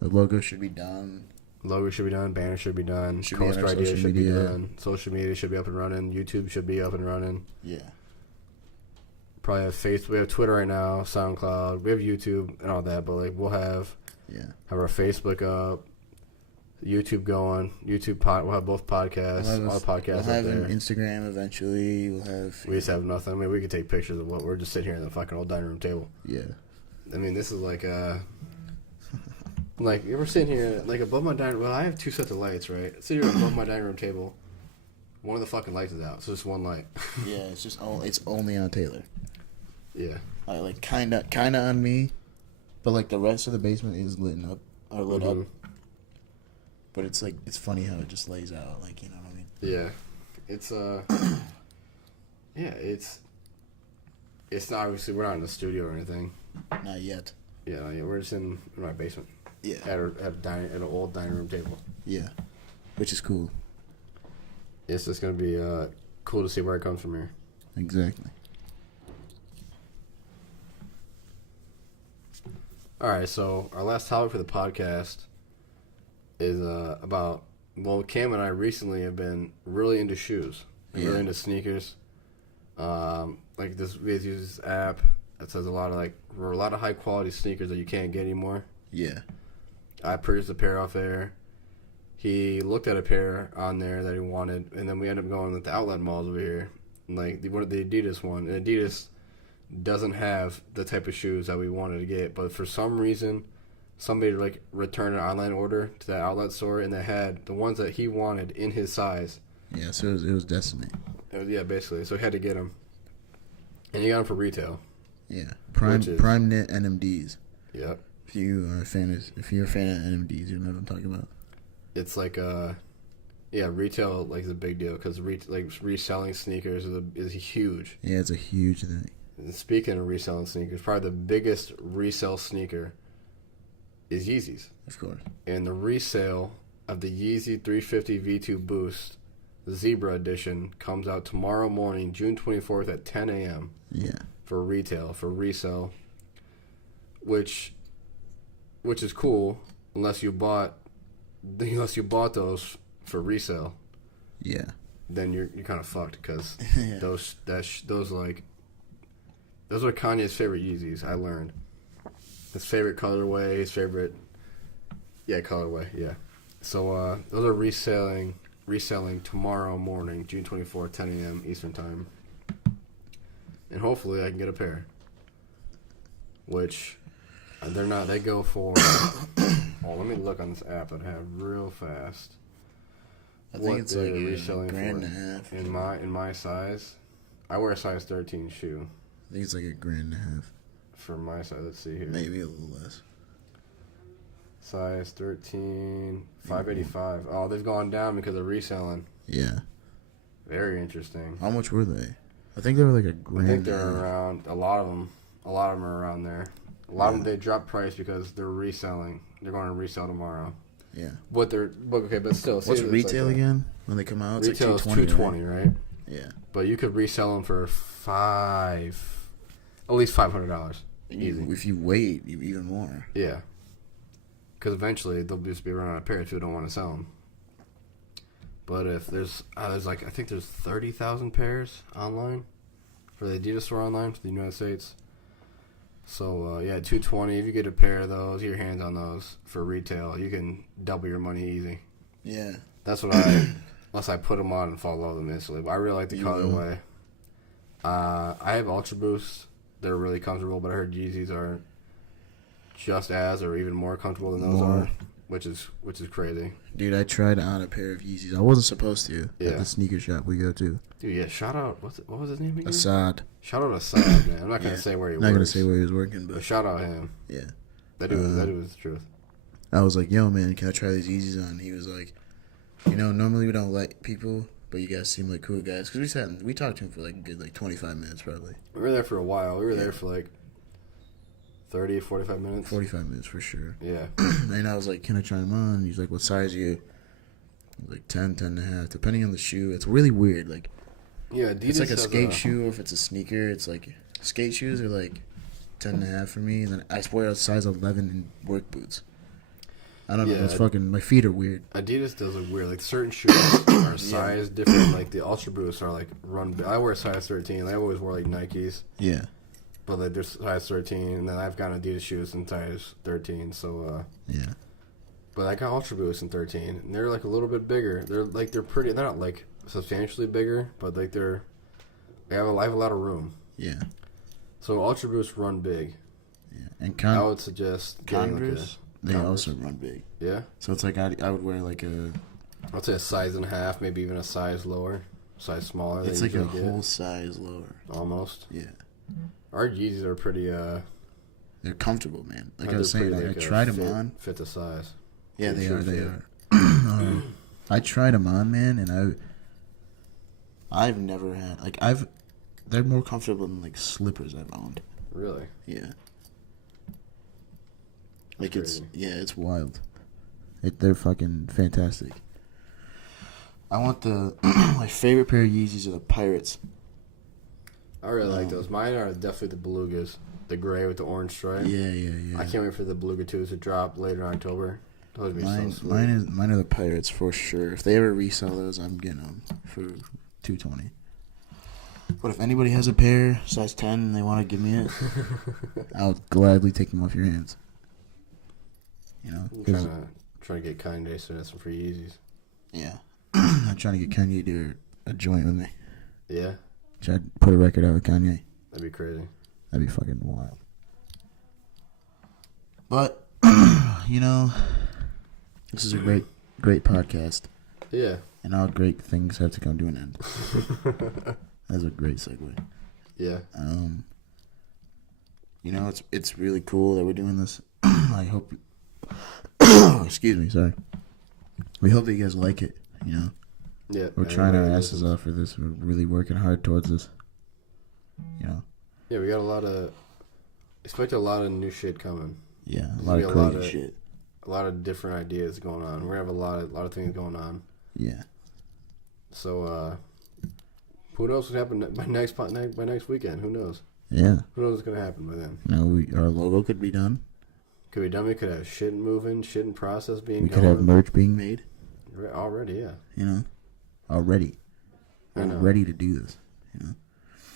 The logo should be done. Logo should be done. Banner should be done. Should be on Coaster our ideas social should be media. done. Social media should be up and running. YouTube should be up and running. Yeah. Probably have Facebook. We have Twitter right now, SoundCloud. We have YouTube and all that. But like we'll have our Facebook up, YouTube going. We'll have both podcasts. All the podcasts We'll have up there. an Instagram eventually. We'll have. We just have nothing. I mean, we could take pictures of what we're just sitting here in the fucking old dining room table. Yeah. I mean, this is like like we're sitting here like above my dining. Well, I have two sets of lights, right? Sitting here above my dining room table. One of the fucking lights is out, so just one light. Yeah, it's only on Taylor. Yeah. Like kinda on me, but like the rest of the basement is lit up. But it's like it's funny how it just lays out, like, you know what I mean? Yeah, it's yeah, it's not obviously we're not in the studio or anything. Not yet. Yeah, we're just in my basement. Yeah. At an old dining room table. Yeah, which is cool. It's just gonna be cool to see where it comes from here. Exactly. All right, so our last topic for the podcast is about, well, Cam and I recently have been really into shoes. Really into sneakers. Like this, we use this app that says a lot of high quality sneakers that you can't get anymore. Yeah. I purchased a pair off there. He looked at a pair on there that he wanted, and then we ended up going to the outlet malls over here. Like the Adidas one, and Adidas doesn't have the type of shoes that we wanted to get, but for some reason somebody like returned an online order to that outlet store, and they had the ones that he wanted in his size. Yeah, so it was destiny. Basically, so he had to get them, and he got them for retail. Yeah, prime knit NMDs. Yep. If you're a fan of NMDs, you know what I'm talking about. It's like retail like is a big deal because reselling sneakers is huge. Yeah, it's a huge thing. And speaking of reselling sneakers, probably the biggest resale sneaker is Yeezys. Of course. And the resale of the Yeezy 350 V2 Boost Zebra Edition comes out tomorrow morning, June 24th at 10 a.m. Yeah. For resale, which is cool unless you bought those for resale. Yeah. Then you're kind of fucked because those are Kanye's favorite Yeezys. I learned his favorite colorway, colorway. Yeah. So those are reselling tomorrow morning, June 24th, 10 a.m. Eastern time, and hopefully I can get a pair. Which they're not. They go for. Let me look on this app that I have real fast. I think it's like a grand and a half. In my size, I wear a size 13 shoe. I think it's like $1.5 grand. For my size, let's see here. Maybe a little less. Size 13, $585. Oh, they've gone down because of reselling. Yeah. Very interesting. How much were they? I think they were like $1 grand. I think they're around, a lot of them are around there. A lot of them, they drop price because they're reselling. They're going to resell tomorrow. Yeah. But still. What's retail again when they come out? It's retail like is $220, right? Yeah. But you could resell them for at least $500. Easy. If you wait, even more. Yeah. Because eventually they'll just be running out of pairs who don't want to sell them. But if there's like, I think there's 30,000 pairs online for the Adidas store online for the United States. So, yeah, $220. If you get a pair of those, get your hands on those for retail, you can double your money easy. Yeah. That's what unless I put them on and fall in love with them instantly. But I really like the colorway. I have Ultra Boosts. They're really comfortable, but I heard Yeezys are just as or even more comfortable than those are, which is crazy. Dude, I tried on a pair of Yeezys. I wasn't supposed to Yeah. at the sneaker shop we go to. Dude, yeah, shout out. What was his name again? Assad. Shout out Assad, man. I'm not going to say where he I'm works. not going to say where he was working, But but shout out him. yeah. That dude was the truth. I was like, yo, man, can I try these Yeezys on? He was like, normally we don't let people, but you guys seem like cool guys. Because we talked to him for like a good 25 minutes probably. We were there for a while. We were there for like 30, 45 minutes. 45 minutes for sure. Yeah. And I was like, can I try them on? He's like, what size are you? I was like 10, 10 and a half, depending on the shoe. It's really weird. Like, Yeah, Adidas it's like a has skate shoe, or if it's a sneaker, it's like skate shoes are like 10 and a half for me, and then I wear a size 11 in work boots. I don't know. Yeah, It's fucking. My feet are weird. Adidas does it weird. Like certain shoes are size different. Like the Ultra Boosts are like run. I wear size 13. I always wore like Nikes, Yeah. but like they're size 13. And then I've got Adidas shoes in size 13. So, Yeah. but I got Ultra Boosts in 13, and they're like a little bit bigger. They're pretty. They're not like substantially bigger, but like I have a lot of room. Yeah. So Ultra Boosts run big. Yeah. And I would suggest getting Converse, they Converse. also run big. Yeah, So it's like I would wear like a. I'd say a size and a half, maybe even a size lower, size smaller. It's than like you a usually get. whole size lower. Almost. Yeah. Our Yeezys are pretty. They're comfortable, man. Like I they're was saying, pretty, like, I like, tried fit, them on. Fit the size. Yeah, Pretty they are. sure They fit. are. I tried them on, man, and I've never had they're more comfortable than like slippers I've owned. Really? Yeah. Like crazy. it's wild. They're fucking fantastic. I want my favorite pair of Yeezys are the Pirates. I really like those. Mine are definitely the Belugas, the gray with the orange stripe. Yeah. I can't wait for the Beluga 2s to drop later in October. Those would be so sweet. Mine are the Pirates for sure. If they ever resell those, I'm getting them for $220. But if anybody has a pair size 10 and they want to give me it, I'll gladly take them off your hands. I'm trying to get Kanye to some free Yeezys. Yeah. I'm trying to get Kanye to do a joint with me. Yeah, Try to put a record out with Kanye. that'd be crazy. That'd be fucking wild. But, this is a great podcast. Yeah. And all great things have to come to an end. That's a great segue. Yeah. It's really cool that we're doing this. I hope. Excuse me, sorry. We hope that you guys like it. Yeah. We're trying our asses off for this. We're really working hard towards this. Yeah, we got expect a lot of new shit coming. Yeah, a There's lot gonna of be crazy shit. A lot of different ideas going on. We're gonna have a lot of things going on. Yeah. So, who knows what happened by next weekend? Who knows? Yeah. Who knows what's gonna happen by then? Our logo could be done. Could be done. We could have shit moving, shit in process being. We could have merch being made. Already, yeah. Already. I know. We're ready to do this.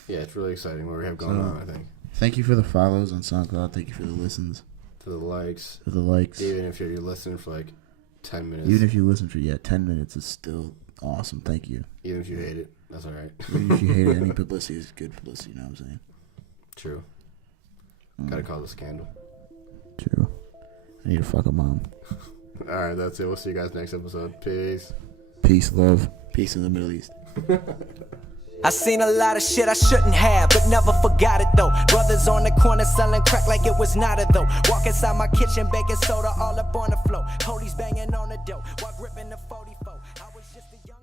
Yeah, it's really exciting what we have going on. I think. Thank you for the follows on SoundCloud. Thank you for the listens. For the likes. For the likes. Even if you're listening for like 10 minutes. Even if you listen for 10 minutes, it's still awesome. Thank you. Even if you hate it, that's all right. Even if you hate it, any publicity is good publicity. You know what I'm saying? True. Gotta cause a scandal. True. I need to fuck a mom. All right, that's it. We'll see you guys next episode. Peace. Peace, love. Peace in the Middle East. I seen a lot of shit I shouldn't have, but never forgot it though. Brothers on the corner selling crack like it was not a though. Walk inside my kitchen, baking soda all up on the floor. Police banging on the door while gripping the 44. I was just a young